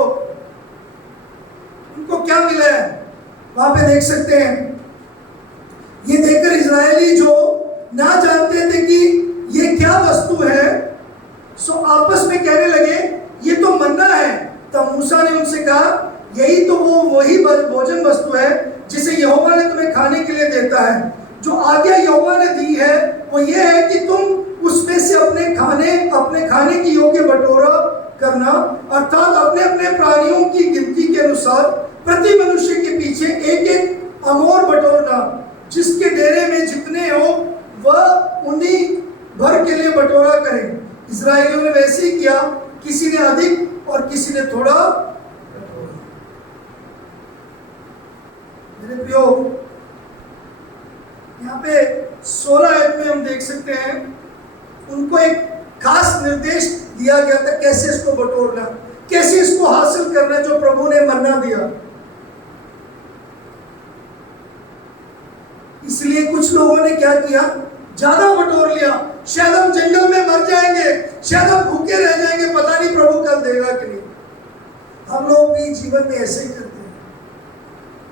उनको क्या मिला है? वहां पे देख सकते हैं, ये देखकर इजरायली जो ना जानते थे कि ये क्या वस्तु है, सो आपस में कहने लगे, ये तो मन्ना है। तब मूसा ने उनसे कहा, यही तो वही भोजन वस्तु है जिसे यहोवा ने तुम्हें खाने के लिए देता है। जो आज्ञा यहोवा ने दी है वो ये है कि तुम उसमें से अपने खाने की योग्य बटोरा करना, अर्थात अपने अपने प्राणियों की गिनती के अनुसार प्रति मनुष्य के पीछे एक एक अमोर बटोरना। जिसके डेरे में जितने हो वह उन्हीं भर के लिए बटोरा करें। इस्राएलियों ने वैसे ही किया, किसी ने अधिक और किसी ने थोड़ा बटोरा। मेरे प्रियो, यहाँ पे 16 आयत में हम देख सकते हैं, उनको एक खास निर्देश दिया गया था कैसे इसको बटोरना, कैसे इसको हासिल करना, जो प्रभु ने मन्ना दिया। इसलिए कुछ लोगों ने क्या किया? ज्यादा बटोर लिया। शायद हम जंगल में मर जाएंगे, शायद हम भूखे रह जाएंगे, पता नहीं प्रभु कल देगा कि नहीं। हम लोग भी जीवन में ऐसे ही करते हैं।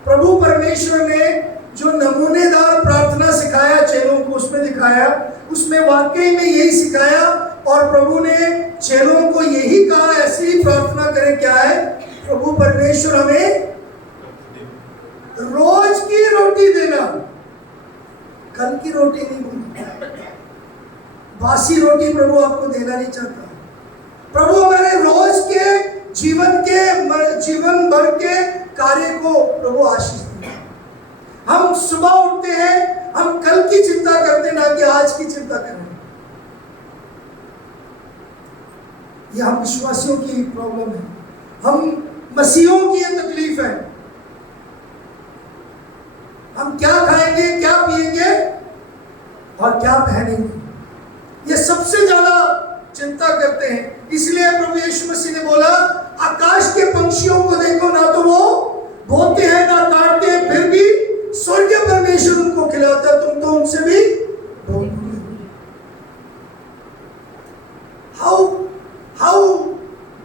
प्रभु परमेश्वर ने जो नमूनेदार प्रार्थना सिखाया चेलों को, उसमें दिखाया, उसमें वाकई में यही सिखाया, और प्रभु ने चेलों को यही कहा, ऐसी ही प्रार्थना करें। क्या है? प्रभु परमेश्वर हमें रोज की रोटी देना, कल की रोटी नहीं बोलना। बासी रोटी प्रभु आपको देना नहीं चाहता। प्रभु हमारे रोज के जीवन भर के कार्य को प्रभु आशीष देना। हम सुबह उठते हैं, हम कल की चिंता करते ना कि आज की चिंता करें। यह हम विश्वासियों की प्रॉब्लम है, हम मसीहों की यह तकलीफ है। हम क्या खाएंगे, क्या पिएंगे और क्या पहनेंगे, ये सबसे ज्यादा चिंता करते हैं। इसलिए प्रभु यीशु मसीह ने बोला, आकाश के पंछियों को देखो, ना तो वो बोते हैं ना काटते हैं, फिर भी स्वर्गीय परमेश्वर उनको खिलाता, तुम तो उनसे भी हाउ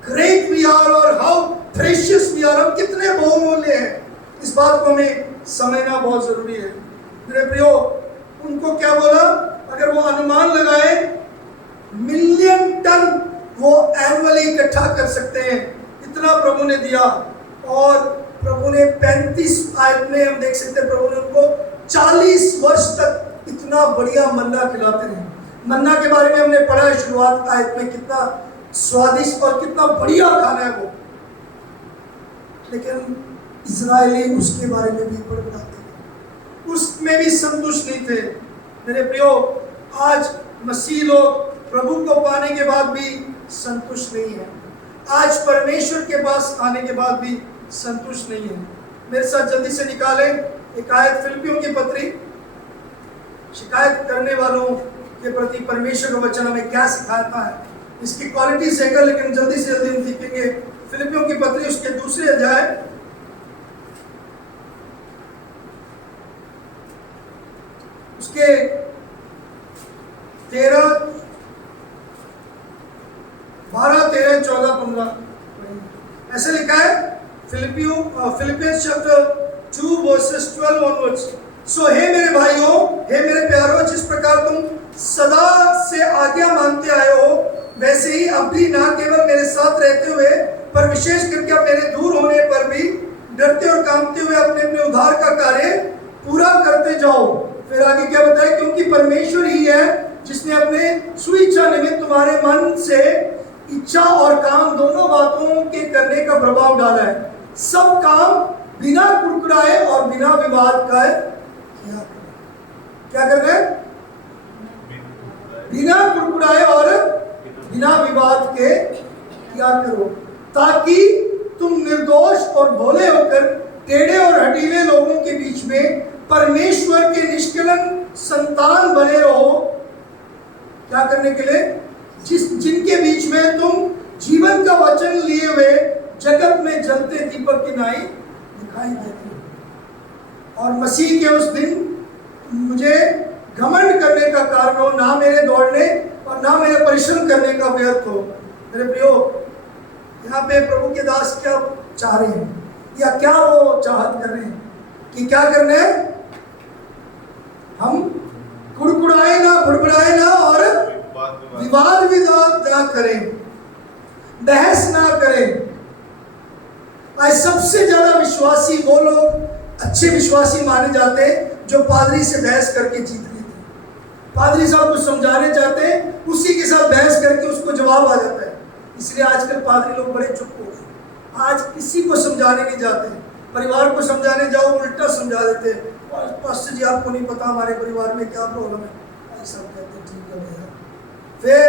ग्रेट वी आर और हाउ प्रेशियस वी आर। हम कितने बहुमूल्य हैं, इस बात को हमें समझना बहुत जरूरी है। मेरे प्रियो, उनको क्या बोला? अगर वो अनुमान लगाए, मिलियन टन वो एनुअली इकट्ठा कर सकते हैं, इतना प्रभु ने दिया। और प्रभु ने 35 आयत में हम देख सकते हैं, प्रभु ने उनको 40 वर्ष तक इतना बढ़िया मन्ना खिलाते रहे। मन्ना के बारे में हमने पढ़ा है शुरुआत आयत में, कितना स्वादिष्ट और कितना बढ़िया खाना है वो। लेकिन इजरायली उसके बारे में भी बड़बड़ाते थे, उसमें भी संतुष्ट नहीं थे। मेरे प्रियो, आज मसीह लोग प्रभु को पाने के बाद भी संतुष्ट नहीं है, आज परमेश्वर के पास आने के बाद भी संतुष्ट नहीं है। मेरे साथ जल्दी से निकालें एक आयत, फिलिपियों की पत्री। शिकायत करने वालों के प्रति परमेश्वर का वचन हमें क्या सिखाता है, इसकी क्वालिटी सेकर, लेकिन जल्दी से जल्दी हम सीखेंगे। फिलिपियों की पत्री उसके दूसरे अध्याय उसके 12, 13, 14, 15 ऐसे लिखा है। Philippians chapter 2 verses 12 onwards. So हे मेरे भाइयों, हे मेरे प्यारों, जिस प्रकार तुम सदा से आज्ञा मानते आए हो, वैसे ही अब भी ना केवल मेरे साथ रहते हुए पर विशेष करके अब मेरे दूर होने पर भी डरते और कांपते हुए अपने अपने उद्धार का कार्य पूरा करते जाओ। फिर आगे क्या बताया, क्योंकि परमेश्वर ही है जिसने अपने सुइच्छा निमित्त तुम्हारे मन से इच्छा और काम दोनों बातों के करने का प्रभाव डाला है। सब काम बिना कुड़कुड़ाए और बिना विवाद का क्या करना है, बिना कुड़कुड़ाए और बिना विवाद के क्या करो, ताकि तुम निर्दोष और भोले होकर टेढ़े और हठीले लोगों के बीच में परमेश्वर के निष्कलंक संतान बने रहो। क्या करने के लिए, जिनके बीच में तुम जीवन का वचन लिए हुए जगत में जलते दीपक की नाई दिखाई देती हो, और मसीह के उस दिन मुझे घमंड करने का कारण हो, ना मेरे दौड़ने और ना मेरे परिश्रम करने का व्यर्थ हो। मेरे प्रियो, यहाँ पे प्रभु के दास क्या चाह रहे हैं या क्या वो चाहत कर रहे हैं कि क्या करना है, हम कुड़कुड़ाए ना, बुड़बुड़ाए ना और विवाद ना करें, बहस ना करें। आज सबसे ज्यादा विश्वासी वो लोग अच्छे विश्वासी माने जाते हैं जो पादरी से बहस करके जीत लेते हैं। पादरी साहब कुछ समझाने चाहते हैं, उसी के साथ बहस करके उसको जवाब आ जाता है। इसलिए आजकल पादरी लोग बड़े चुप हो गए, आज किसी को समझाने नहीं जाते हैं। परिवार को समझाने जाओ उल्टा समझा देते हैं, पास्टर जी आपको नहीं पता हमारे परिवार में क्या प्रॉब्लम है, ऐसा कहते हैं, ठीक है भैया। फिर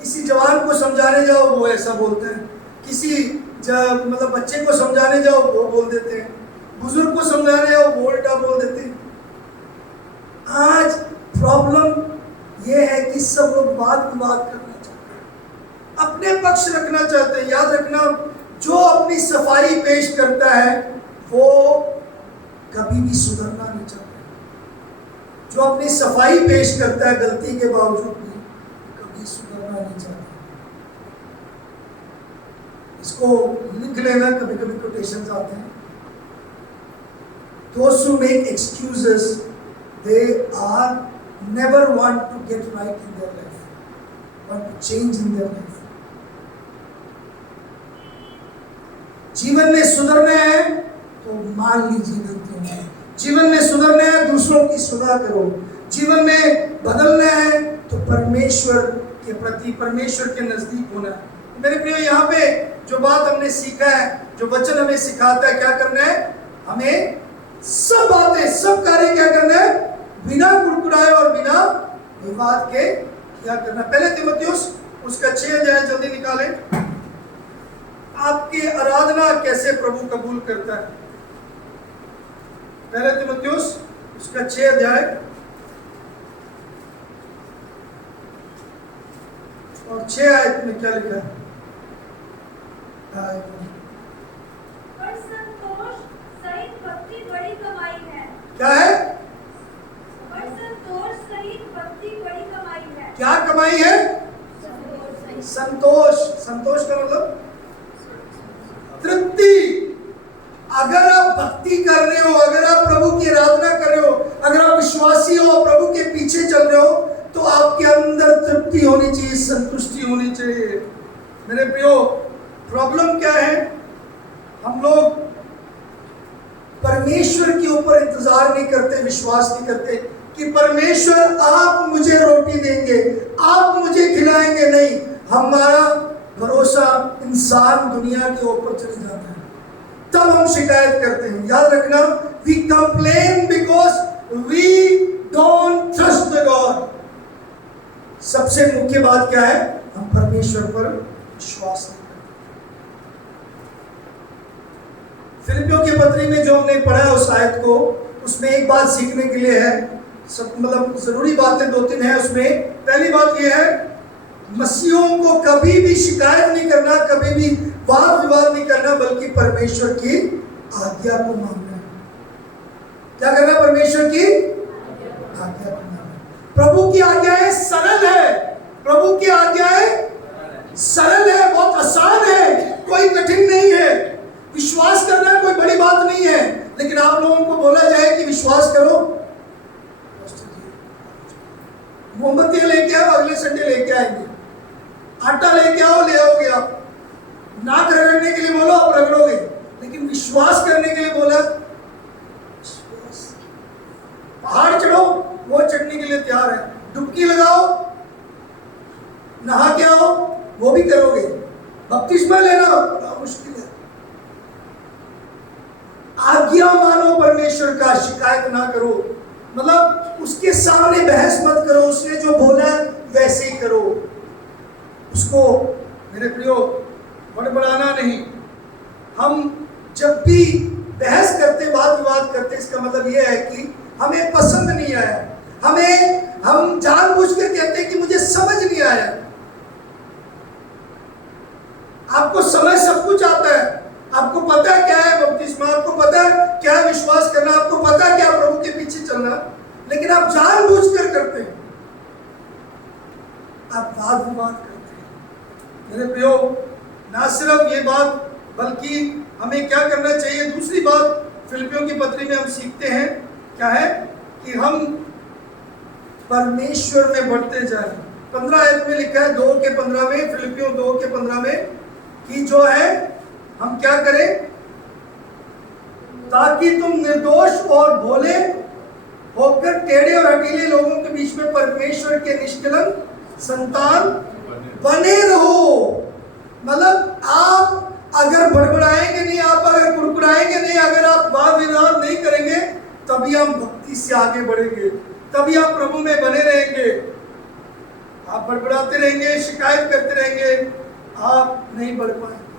किसी जवान को समझाने जाओ वो ऐसा बोलते हैं, किसी मतलब बच्चे को समझाने जाओ वो बोल देते हैं, बुजुर्ग को समझाने जाओ वो उल्टा बोल देते हैं। आज प्रॉब्लम ये है कि सब लोग वाद विवाद करना चाहते हैं, अपने पक्ष रखना चाहते हैं। याद रखना, जो अपनी सफाई पेश करता है वो कभी भी सुधरना नहीं चाहता। जो अपनी सफाई पेश करता है गलती के बावजूद भी कभी सुधरना नहीं चाहता। इसको लिख लेना, कभी कभी कोटेशंस आते हैं। Those who make excuses, they are never want to get right in their life, want to change in their life. जीवन में सुधरना है तो मान लीजिए गलतियों में, जीवन में सुधरना है दूसरों की सुधार करो, जीवन में बदलना है तो परमेश्वर के प्रति, परमेश्वर के नजदीक होना है। मेरे प्रिय, यहाँ पे जो बात हमने सीखा है, जो वचन हमें सिखाता है, क्या करना है, हमें सब बातें, सब कार्य क्या करना है, बिना कुड़कुड़ाए और बिना विवाद के क्या करना। पहले तीमुथियुस उसका 6 अध्याय जल्दी निकालें। आपकी आराधना कैसे प्रभु कबूल करता है, पहले तीमुथियुस उसका 6 अध्याय और 6 आयत में क्या लिखा है। पर संतोष सहित भक्ति बड़ी कमाई है। क्या है, पर संतोष सहित भक्ति बड़ी कमाई है। क्या कमाई है, संतोष। संतोष का मतलब तृप्ति। अगर आप भक्ति कर रहे हो, अगर आप प्रभु की आराधना कर रहे हो, अगर आप विश्वासी हो, प्रभु के पीछे चल रहे हो, तो आपके अंदर तृप्ति होनी चाहिए, संतुष्टि होनी चाहिए। मेरे प्रियो, प्रॉब्लम क्या है, हम लोग परमेश्वर के ऊपर इंतजार नहीं करते, विश्वास नहीं करते कि परमेश्वर आप मुझे रोटी देंगे, आप मुझे खिलाएंगे। नहीं, हमारा भरोसा इंसान दुनिया के ऊपर चले जाता है, तब हम शिकायत करते हैं। याद रखना, we complain because we don't trust the god. सबसे मुख्य बात क्या है, हम परमेश्वर पर विश्वास नहीं करते। फिलिपियों की पत्री में जो हमने पढ़ा है उस आयत को, उसमें एक बात सीखने के लिए है, सब मतलब जरूरी बातें 2-3 है उसमें। पहली बात यह है, मसीहों को कभी भी शिकायत नहीं करना, कभी भी वाद विवाद नहीं करना, बल्कि परमेश्वर की आज्ञा को मानना है। क्या करना? परमेश्वर की आज्ञा को मानना। प्रभु की आज्ञाएं सरल है, प्रभु की आज्ञाएं सरल है, बहुत आसान है, कोई कठिन नहीं है। विश्वास करना कोई बड़ी बात नहीं है, लेकिन आप लोगों को बोला जाए कि विश्वास करो, मोमबत्तियां लेके आओ, अगले संडे लेके आएंगे, आटा लेके आओ, ले आओगे आप, नाक रगड़ने के लिए बोलो आप रगड़ोगे, लेकिन विश्वास करने के लिए बोला, पहाड़ चढ़ो, वो चढ़ने के लिए तैयार है, डुबकी लगाओ, नहा के आओ, वो भी करोगे, बपतिस्मा लेना बड़ा मुश्किल है। आज्ञा मानो परमेश्वर का, शिकायत ना करो, मतलब उसके सामने बहस मत करो, उसने जो बोला वैसे ही करो। उसको मेरे प्रियो बड़बड़ाना नहीं। हम जब भी बहस करते, वाद विवाद करते, इसका मतलब यह है कि हमें पसंद नहीं आया, हम जानबूझकर कहते हैं कि मुझे समझ नहीं आया। आपको समझ सब कुछ आता है, आपको पता है क्या है बपतिस्मा, आपको पता है क्या है विश्वास करना, आपको पता है क्या प्रभु के पीछे चलना, लेकिन आप जानबूझकर करते हैं, आप वाद विवाद करते हैं। मेरे प्रियो, ना सिर्फ ये बात, बल्कि हमें क्या करना चाहिए, दूसरी बात फिलिपियों की पत्री में हम सीखते हैं, क्या है कि हम परमेश्वर में बढ़ते जाएं। 15 आयत में लिखा है 2 के 15 में, फिलिपियों 2 के 15 में, कि जो है हम क्या करें, ताकि तुम निर्दोष और भोले होकर टेढ़े और हठीले लोगों के बीच में परमेश्वर के निष्कलंक संतान बने रहो। मतलब आप अगर बड़बड़ाएंगे नहीं, आप अगर कुड़कुड़ाएंगे नहीं, अगर आप वाद विवाद नहीं करेंगे, तभी हम भक्ति से आगे बढ़ेंगे, तभी आप प्रभु में बने रहेंगे। आप बड़बड़ाते रहेंगे, शिकायत करते रहेंगे, आप नहीं बढ़ पाएंगे।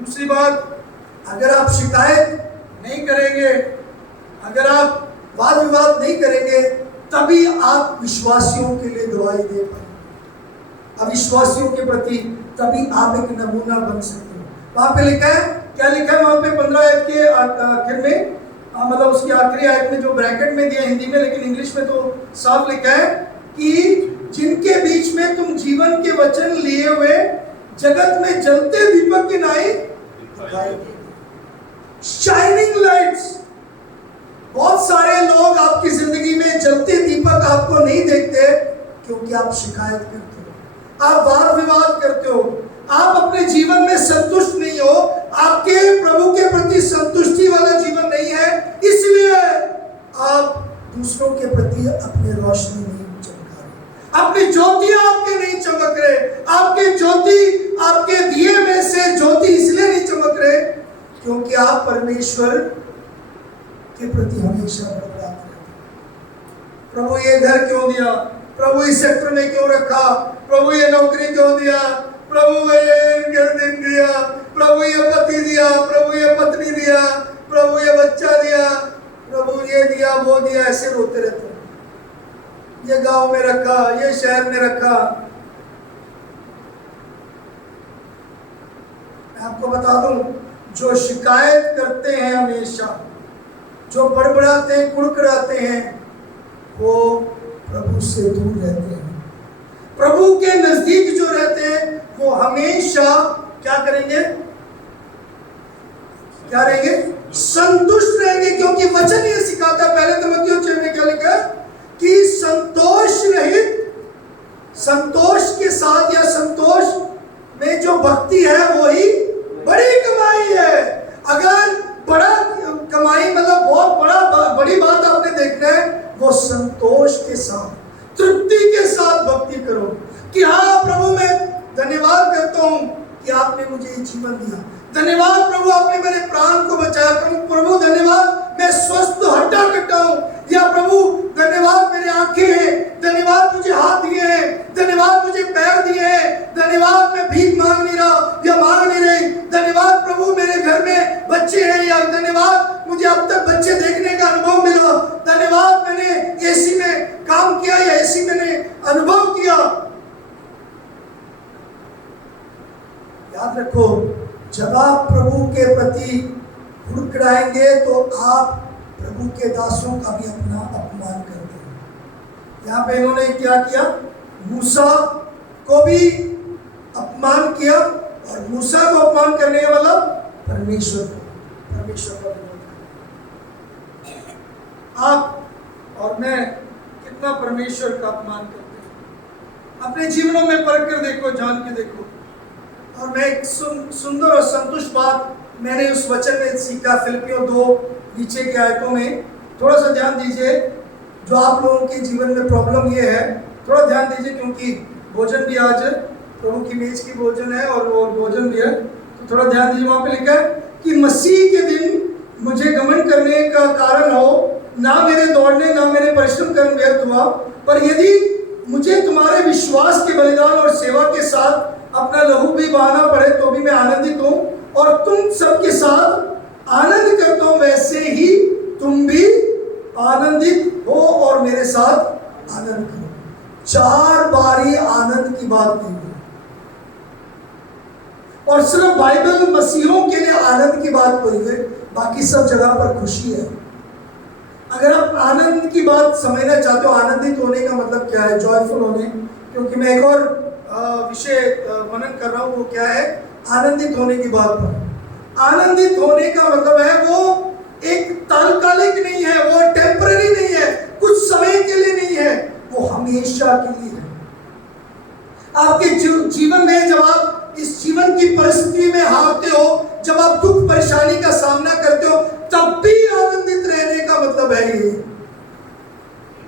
दूसरी बात, अगर आप शिकायत नहीं करेंगे, अगर आप वाद विवाद नहीं करेंगे, तभी आप विश्वासियों के लिए गवाही दे पाएंगे। अविश्वासियों के प्रति तभी आप एक नमूना बन सकते हो। वहां पे लिखा है, क्या लिखा है वहां पे 15 आयत के आखिर में, मतलब उसकी आखिरी आयत में जो ब्रैकेट में दिया हिंदी में, लेकिन इंग्लिश में तो साफ लिखा है कि जिनके बीच में तुम जीवन के वचन लिए हुए जगत में जलते दीपक की नाई शाइनिंग लाइट्स। बहुत सारे लोग आपकी जिंदगी में जलते दीपक आपको नहीं देखते, क्योंकि आप शिकायत करते हो, आप वाद विवाद करते हो, आप अपने जीवन में संतुष्ट नहीं हो, आपके प्रभु के प्रति संतुष्टि वाला जीवन नहीं है, इसलिए आप दूसरों के प्रति अपनी रोशनी नहीं चमका रहे, अपनी ज्योतियां आपके नहीं चमक रहे, आपके ज्योति, आपके दिए में से ज्योति इसलिए नहीं चमक रहे क्योंकि आप परमेश्वर के प्रति हमेशा बड़बड़ाते रहते। प्रभु ये घर क्यों दिया, प्रभु इस सेक्टर में क्यों रखा, प्रभु ये नौकरी क्यों दिया, प्रभु ये दिन दिया, प्रभु ये पति दिया, प्रभु ये पत्नी दिया, प्रभु ये बच्चा दिया, प्रभु ये दिया वो दिया, ऐसे रोते रहते हैं। ये गांव में रखा, ये शहर में रखा। मैं आपको बता दूं, जो शिकायत करते हैं हमेशा, जो बड़बड़ाते हैं, कुड़कुड़ाते हैं, वो प्रभु से दूर रहते हैं। प्रभु के नजदीक जो रहते हैं वो हमेशा क्या करेंगे, क्या रहेंगे, संतुष्ट रहेंगे, क्योंकि वचन ये सिखाता है। पहले तिमोथेयुस 6 में क्या लिखा कि संतोष रहित, संतोष के साथ या संतोष में जो भक्ति है वही बड़ी कमाई है। अगर बड़ा कमाई मतलब बहुत बड़ी बात आपने देखना है, वो संतोष के साथ, तृप्ति के साथ भक्ति करो कि हाँ प्रभु मैं धन्यवाद करता हूँ कि आपने मुझे ये जीवन दिया, धन्यवाद प्रभु आपने मेरे प्राण को बचाया, प्रभु धन्यवाद मैं स्वस्थ हड्डा कट्टा हूँ, या प्रभु धन्यवाद मेरे आंखें हैं, धन्यवाद मुझे हाथ दिए हैं, धन्यवाद मुझे पैर दिए हैं, धन्यवाद मैं जाएंगे तो आप प्रभु के दासों का भी अपना अपमान करते हैं। यहाँ पे इन्होंने क्या किया? मूसा को भी अपमान किया, और मूसा को अपमान करने का मतलब परमेश्वर का विरोध करना। आप और मैं कितना परमेश्वर का अपमान करते हैं, अपने जीवनों में परख कर देखो, जान के देखो। और मैं एक सुंदर और संतुष्ट बात मैंने उस वचन में सीखा, फिलिपियों 2 नीचे के आयतों में। थोड़ा सा ध्यान दीजिए, जो आप लोगों के जीवन में प्रॉब्लम ये है, थोड़ा ध्यान दीजिए, क्योंकि भोजन भी आज प्रभु की मेज की भोजन है और वो भोजन भी है, तो थोड़ा ध्यान दीजिए। वहां पे लिखा है कि मसीह के दिन मुझे घमंड करने का कारण हो, ना मेरे दौड़ने ना मेरे परिश्रम करने व्यर्थ हुआ, पर यदि मुझे तुम्हारे विश्वास के बलिदान और सेवा के साथ अपना लहू भी बहाना पड़े तो भी मैं आनंदित हूँ, और तुम सबके साथ आनंद करता हूँ, वैसे ही तुम भी आनंदित हो और मेरे साथ आनंद करो। 4 बारी आनंद की बात कही है, और सिर्फ बाइबल मसीहों के लिए आनंद की बात कही है, बाकी सब जगह पर खुशी है। अगर आप आनंद की बात समझना चाहते हो, आनंदित होने का मतलब क्या है, जॉयफुल होने, क्योंकि मैं एक और विषय मनन कर रहा हूँ, वो क्या है? आनंदित होने की बात पर। आनंदित होने का मतलब है वो एक तात्कालिक नहीं है, वो टेम्पररी नहीं है, कुछ समय के लिए नहीं है, वो हमेशा के लिए है। आपके जीवन में जब आप इस जीवन की परिस्थिति में हारते हो, जब आप दुख परेशानी का सामना करते हो, तब भी आनंदित रहने का मतलब है ये।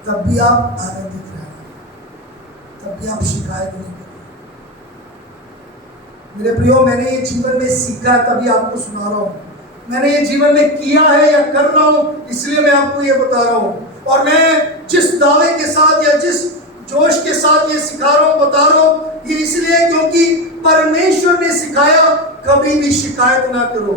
तब भी आप आनंदित रहना, तब भी आप शिकायत नहीं करें। मेरे प्रियो, मैंने ये जीवन में सीखा, तभी आपको सुना रहा हूँ। मैंने ये जीवन में किया है या कर रहा हूँ, इसलिए मैं आपको ये बता रहा हूँ। और मैं जिस दावे के साथ या जिस जोश के साथ ये सिखा रहा हूँ, बता रहा हूँ, ये इसलिए क्योंकि परमेश्वर ने सिखाया, कभी भी शिकायत ना करो।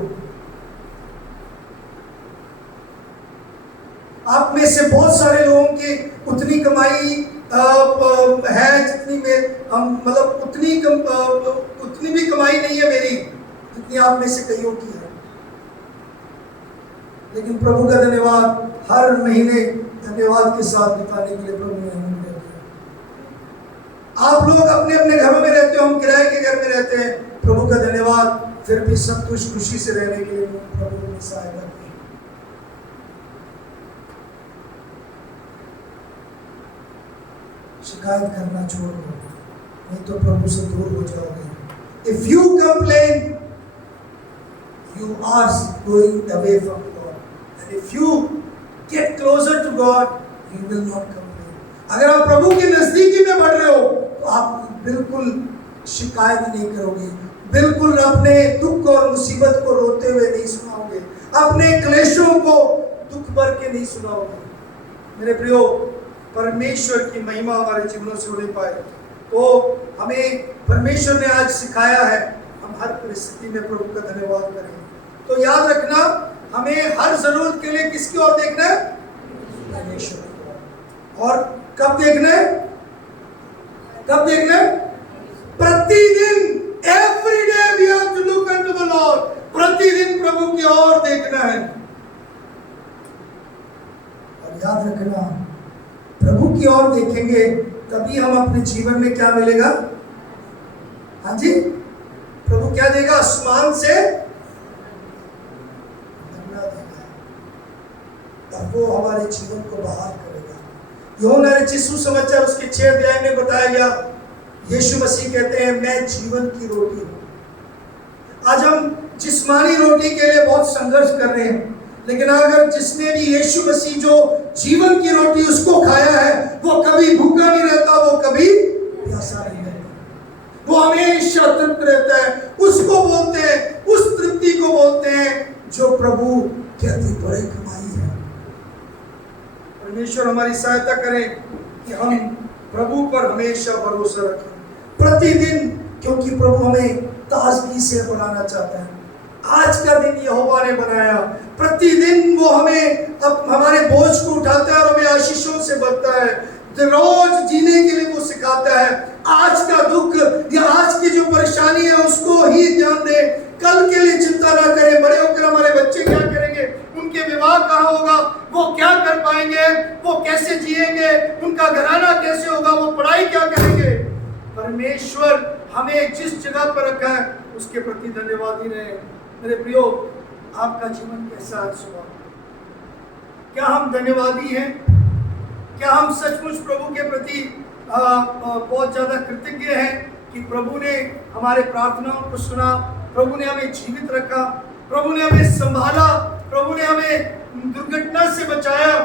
आप में से बहुत सारे लोगों की उतनी कमाई है जितनी मतलब उतनी भी कमाई नहीं है मेरी, जितनी आप में से कईयों की है। लेकिन प्रभु का धन्यवाद, हर महीने धन्यवाद के साथ बिताने के लिए प्रभु ने हमें दिया। आप लोग अपने अपने घरों में रहते हो, हम किराए के घर में रहते हैं, प्रभु का धन्यवाद, फिर भी संतुष्ट खुशी से रहने के लिए प्रभु ने सहायता की। शिकायत करना छोड़ दो, नहीं तो प्रभु से दूर हो जाओगे। If you complain, you are going away from God. And if you get closer to God, you will not complain. अगर आप प्रभु के नजदीकी में बढ़ रहे हो, तो आप बिल्कुल शिकायत नहीं करोगे, बिल्कुल अपने दुख और मुसीबत को रोते हुए नहीं सुनाओगे, अपने क्लेशों को दुख भर के नहीं सुनाओगे। मेरे प्रियो, परमेश्वर की महिमा हमारे जीवनों से उड़े पाए, तो हमें परमेश्वर ने आज सिखाया है, हम हर परिस्थिति में प्रभु का धन्यवाद करें। तो याद रखना, हमें हर जरूरत के लिए किसकी ओर देखना है? परमेश्वर की ओर। और कब देखना है? कब देखना है? प्रतिदिन, every day we have to look unto the lord. प्रतिदिन प्रभु की ओर देखना है। और याद रखना, प्रभु की ओर देखेंगे तभी हम अपने जीवन में क्या मिलेगा? हाँ जी, प्रभु क्या देगा? आसमान से मन्ना देगा, और वो हमारे जीवन को बहाल करेगा। यूहन्ना रचित सुसमाचार उसके 6 अध्याय में बताया गया, यीशु मसीह कहते हैं, मैं जीवन की रोटी हूं। आज हम जिस्मानी रोटी के लिए बहुत संघर्ष कर रहे हैं, लेकिन अगर जिसने भी यीशु मसीह जो जीवन की रोटी उसको खाया है, वो कभी भूखा नहीं रहता, वो कभी प्यासा नहीं रहता, वो हमेशा तृप्त रहता है। उसको बोलते हैं, उस तृप्ति को बोलते हैं जो प्रभु के अति बड़े कमाई है। परमेश्वर हमारी सहायता करे कि हम प्रभु पर हमेशा भरोसा रखें प्रतिदिन, क्योंकि प्रभु हमें ताजगी से बढ़ाना चाहता है। आज का दिन यहोवा ने बनाया, प्रतिदिन वो हमें हमारे बोझ को उठाता है और हमें आशीषों से भरता है, रोज जीने के लिए वो सिखाता है। आज का दुख या आज की जो परेशानी है उसको ही ध्यान दें, कल के लिए चिंता ना करें। बड़े होकर हमारे बच्चे क्या करेंगे, विवाह कहाँ होगा, वो क्या कर पाएंगे, वो कैसे जिएंगे, उनका घराना कैसे होगा, वो पढ़ाई क्या करेंगे। परमेश्वर हमें जिस जगह पर रखा है उसके प्रति धन्यवादी रहे। मेरे प्रियो, आपका जीवन कैसा है सुबह? क्या हम धन्यवादी हैं? क्या हम सचमुच प्रभु के प्रति बहुत ज्यादा कृतज्ञ हैं कि प्रभु ने हमारे प्रार्थनाओं को सुना, प्रभु ने हमें जीवित रखा, प्रभु ने हमें संभाला, प्रभु ने हमें दुर्घटना से बचाया,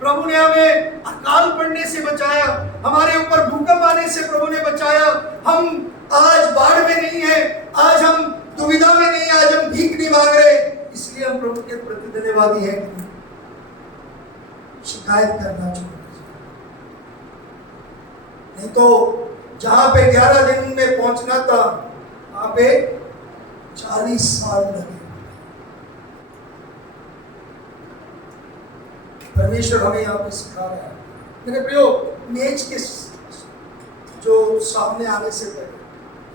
प्रभु ने हमें अकाल पड़ने से बचाया, हमारे ऊपर भूकंप आने से प्रभु ने बचाया। हम आज बाढ़ में नहीं है, आज हम दुविधा में नहीं, आज हम भीख नहीं मांग रहे, इसलिए हम प्रभु के प्रति धन्यवादी हैं। शिकायत करना छोड़ दीजिए, नहीं तो जहां पे 11 दिन में पहुंचना था वहां पे 40 साल लगे। परमेश्वर हमें यहाँ पे सिखा रहा है। मेरे प्रियो, मेज के जो सामने आने से पहले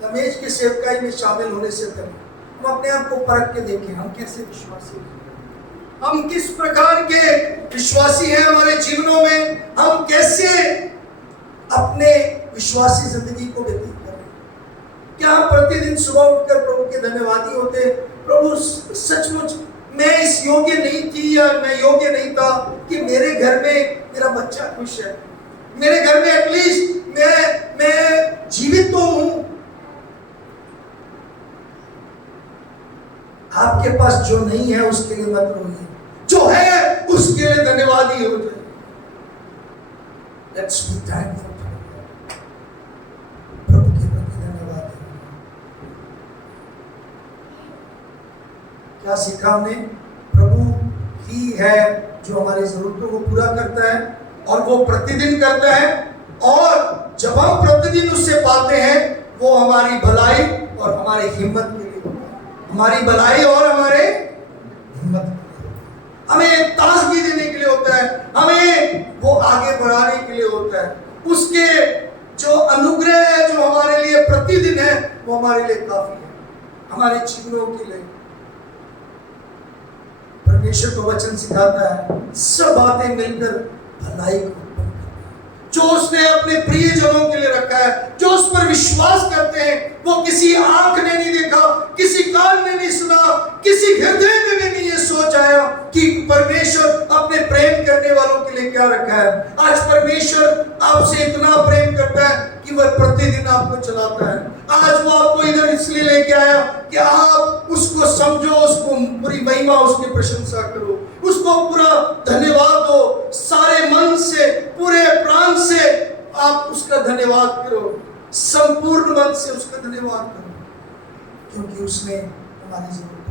या मेज के सेवकाई में शामिल होने से पहले हम अपने आप को परख के देखें, हम कैसे विश्वासी हैं, हम किस प्रकार के विश्वासी हैं हमारे जीवनों में, हम कैसे अपने विश्वासी जिंदगी को व्यतीत कर रहे हैं। क्या हम प्रतिदिन सुबह उठकर प्रभु के धन्यवादी होते? प्रभु सचमुच मैं इस योग्य नहीं थी या मैं योग्य नहीं था कि मेरे घर में मेरा बच्चा खुश है, मेरे घर में एटलीस्ट मैं जीवित तो हूं। आपके पास जो नहीं है उसके लिए मत रोइए, जो है उसके लिए धन्यवादी हो जाए। Let's be thankful. प्रभु के प्रति धन्यवाद। क्या सीखा हमने? प्रभु ही है जो हमारी जरूरतों को पूरा करता है और वो प्रतिदिन करता है, और जब हम प्रतिदिन उससे पाते हैं वो हमारी भलाई और हमारी हिम्मत के लिए होता है। हमारी भलाई और हमारे हिम्मत के लिए, हमें ताजगी देने के लिए होता है, हमें वो आगे बढ़ाने के लिए होता है। उसके जो अनुग्रह है जो हमारे लिए प्रतिदिन है वो हमारे लिए काफी है, हमारे जीवनों के लिए। परमेश्वर को वचन सिखाता है सब बातें मिलकर भलाई को उत्पन्न करती है। जो उसने अपने प्रिय जनों के लिए रखा है, जो उस पर विश्वास करते हैं, वो किसी आंख ने नहीं देखा, किसी कान ने नहीं सुना, किसी हृदय में भी नहीं ये सोच आया कि परमेश्वर अपने प्रेम करने वालों के लिए क्या रखा है। आज परमेश्वर आपसे इतना प्रेम करता है कि वह प्रतिदिन आपको चलाता है। आज वो आपको इधर इसलिए लेके आया कि आप उसको समझो, उसको पूरी महिमा, उसकी प्रशंसा करो, उसको पूरा धन्यवाद दो, सारे मन से, पूरे प्राण से आप उसका धन्यवाद करो, संपूर्ण मन से उसका धन्यवाद करो, क्योंकि उसने हमारी जरूरत